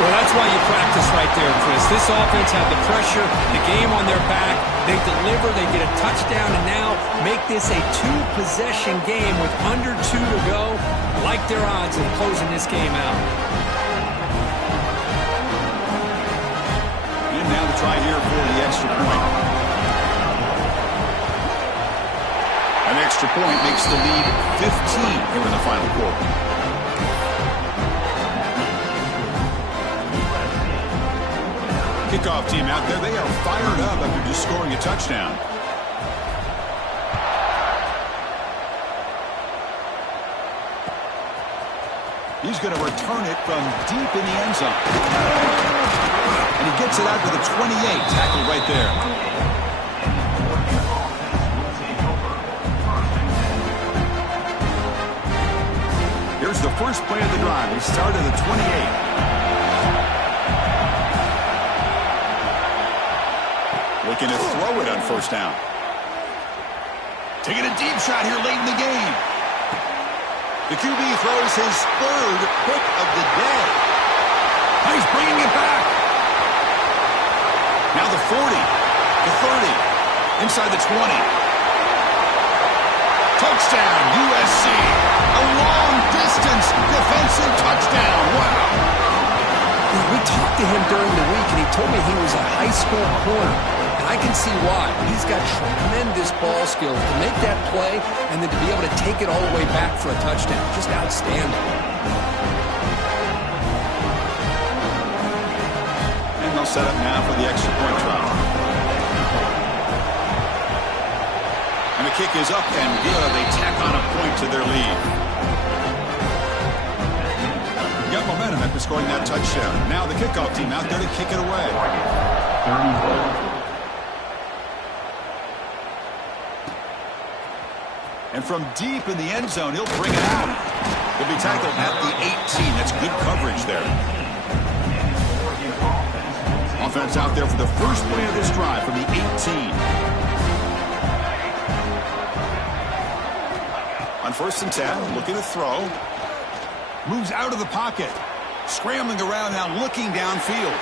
Well, that's why you practice right there, Chris. This offense had the pressure, the game on their back. They deliver, they get a touchdown, and now make this a two-possession game with under 2 to go. Like their odds of closing this game out. And now to try here for the extra point. An extra point makes the lead 15 here in the final quarter. Kickoff team out there, they are fired up after just scoring a touchdown. He's going to return it from deep in the end zone. And he gets it out to the 28, tackled right there. Here's the first play of the drive. He started at the 28. Looking to throw it on first down. Taking a deep shot here late in the game. The QB throws his third pick of the day. Oh, he's bringing it back. Now the 40, the 30, inside the 20. Touchdown, USC. A long-distance defensive touchdown. Wow. We talked to him during the week, and he told me he was a high school corner. And I can see why. He's got tremendous ball skills to make that play and then to be able to take it all the way back for a touchdown. Just outstanding. And they'll set up now for the extra point try. And the kick is up and good. They tack on a point to their lead. Got momentum after scoring that touchdown. Now the kickoff team out there to kick it away. And from deep in the end zone, he'll bring it out. He'll be tackled at the 18. That's good coverage there. Offense out there for the first play of this drive from the 18. On 1st and 10, looking to throw. Moves out of the pocket. Scrambling around now, looking downfield.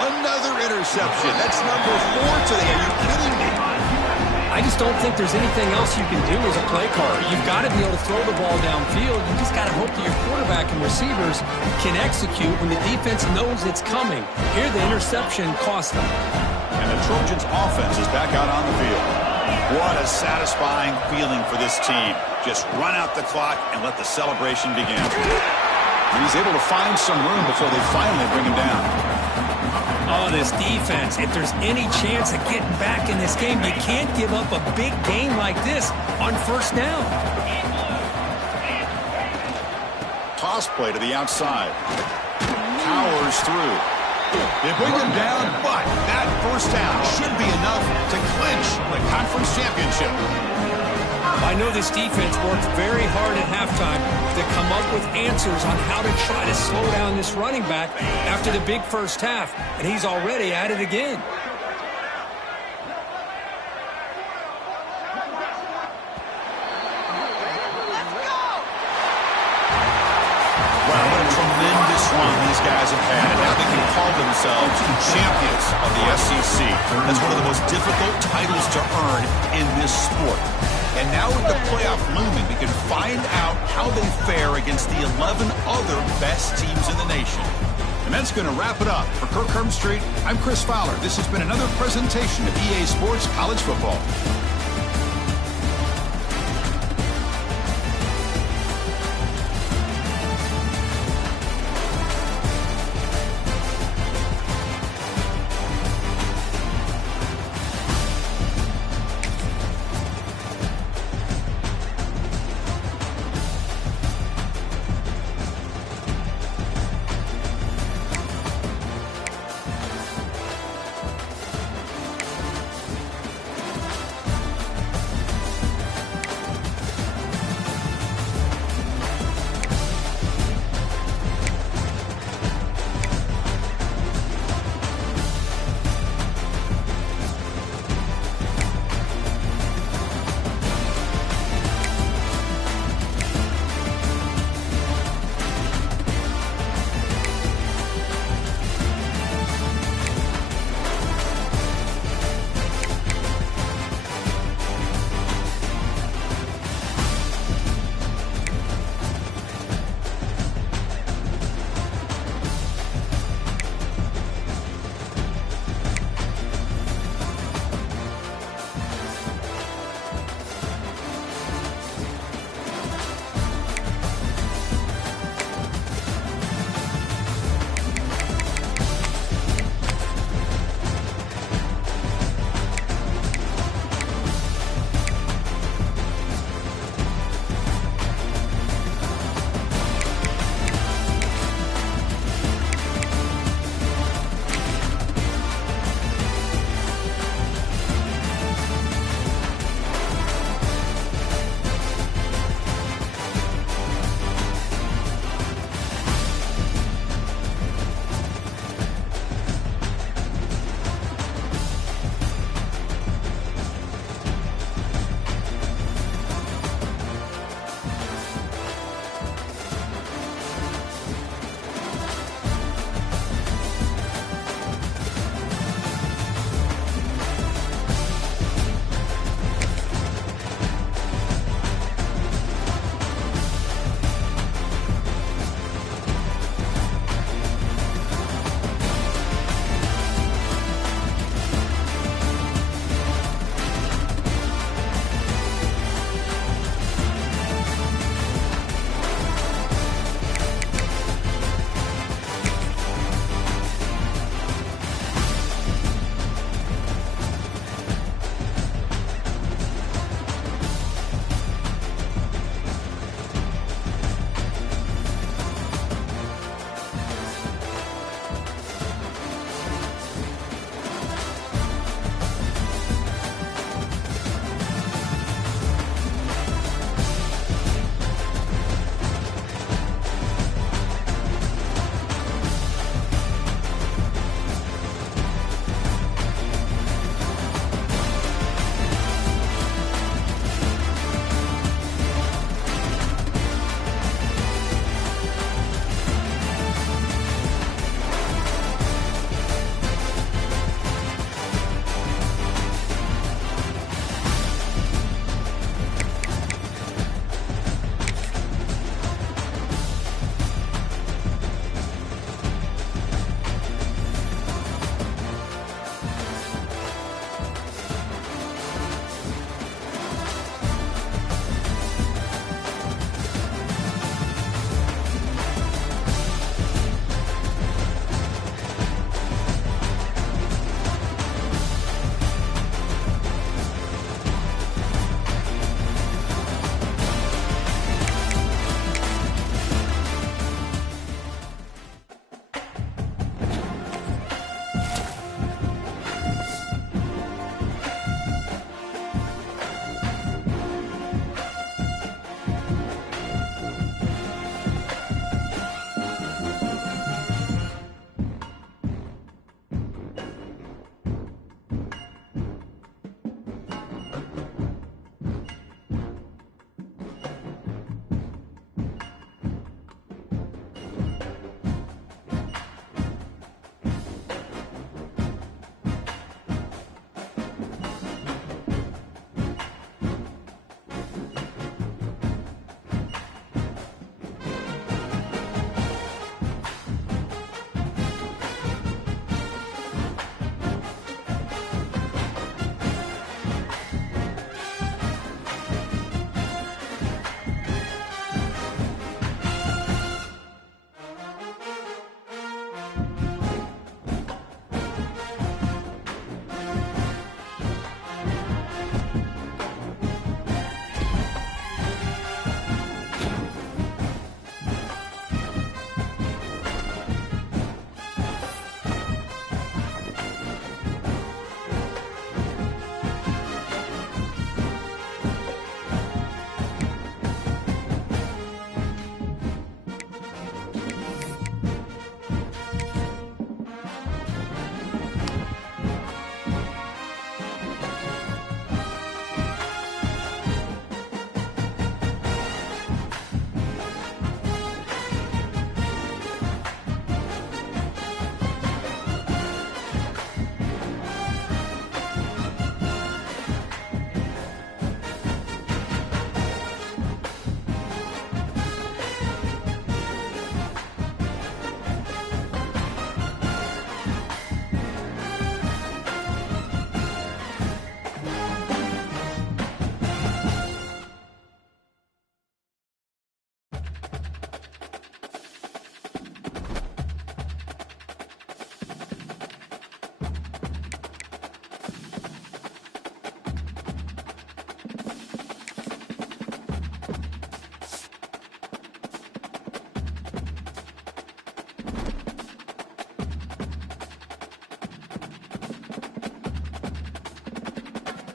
Another interception. That's number 4 today. Are you kidding me? I just don't think there's anything else you can do as a play caller. You've got to be able to throw the ball downfield. You just got to hope that your quarterback and receivers can execute when the defense knows it's coming. Here, the interception cost them. And the Trojans' offense is back out on the field. What a satisfying feeling for this team. Just run out the clock and let the celebration begin. And he's able to find some room before they finally bring him down. Oh, this defense, if there's any chance of getting back in this game, you can't give up a big game like this on first down. Toss play to the outside. Powers through. They bring him down, but that first down should be enough to clinch the conference championship. I know this defense worked very hard at halftime to come up with answers on how to try to slow down this running back after the big first half, and he's already at it again. Wow, what a tremendous run these guys have had, and now they can call themselves champions of the SEC. That's one of the most difficult titles to earn in this sport. And now with the playoff looming, we can find out how they fare against the 11 other best teams in the nation. And that's going to wrap it up. For Kirk Herbstreit, I'm Chris Fowler. This has been another presentation of EA Sports College Football.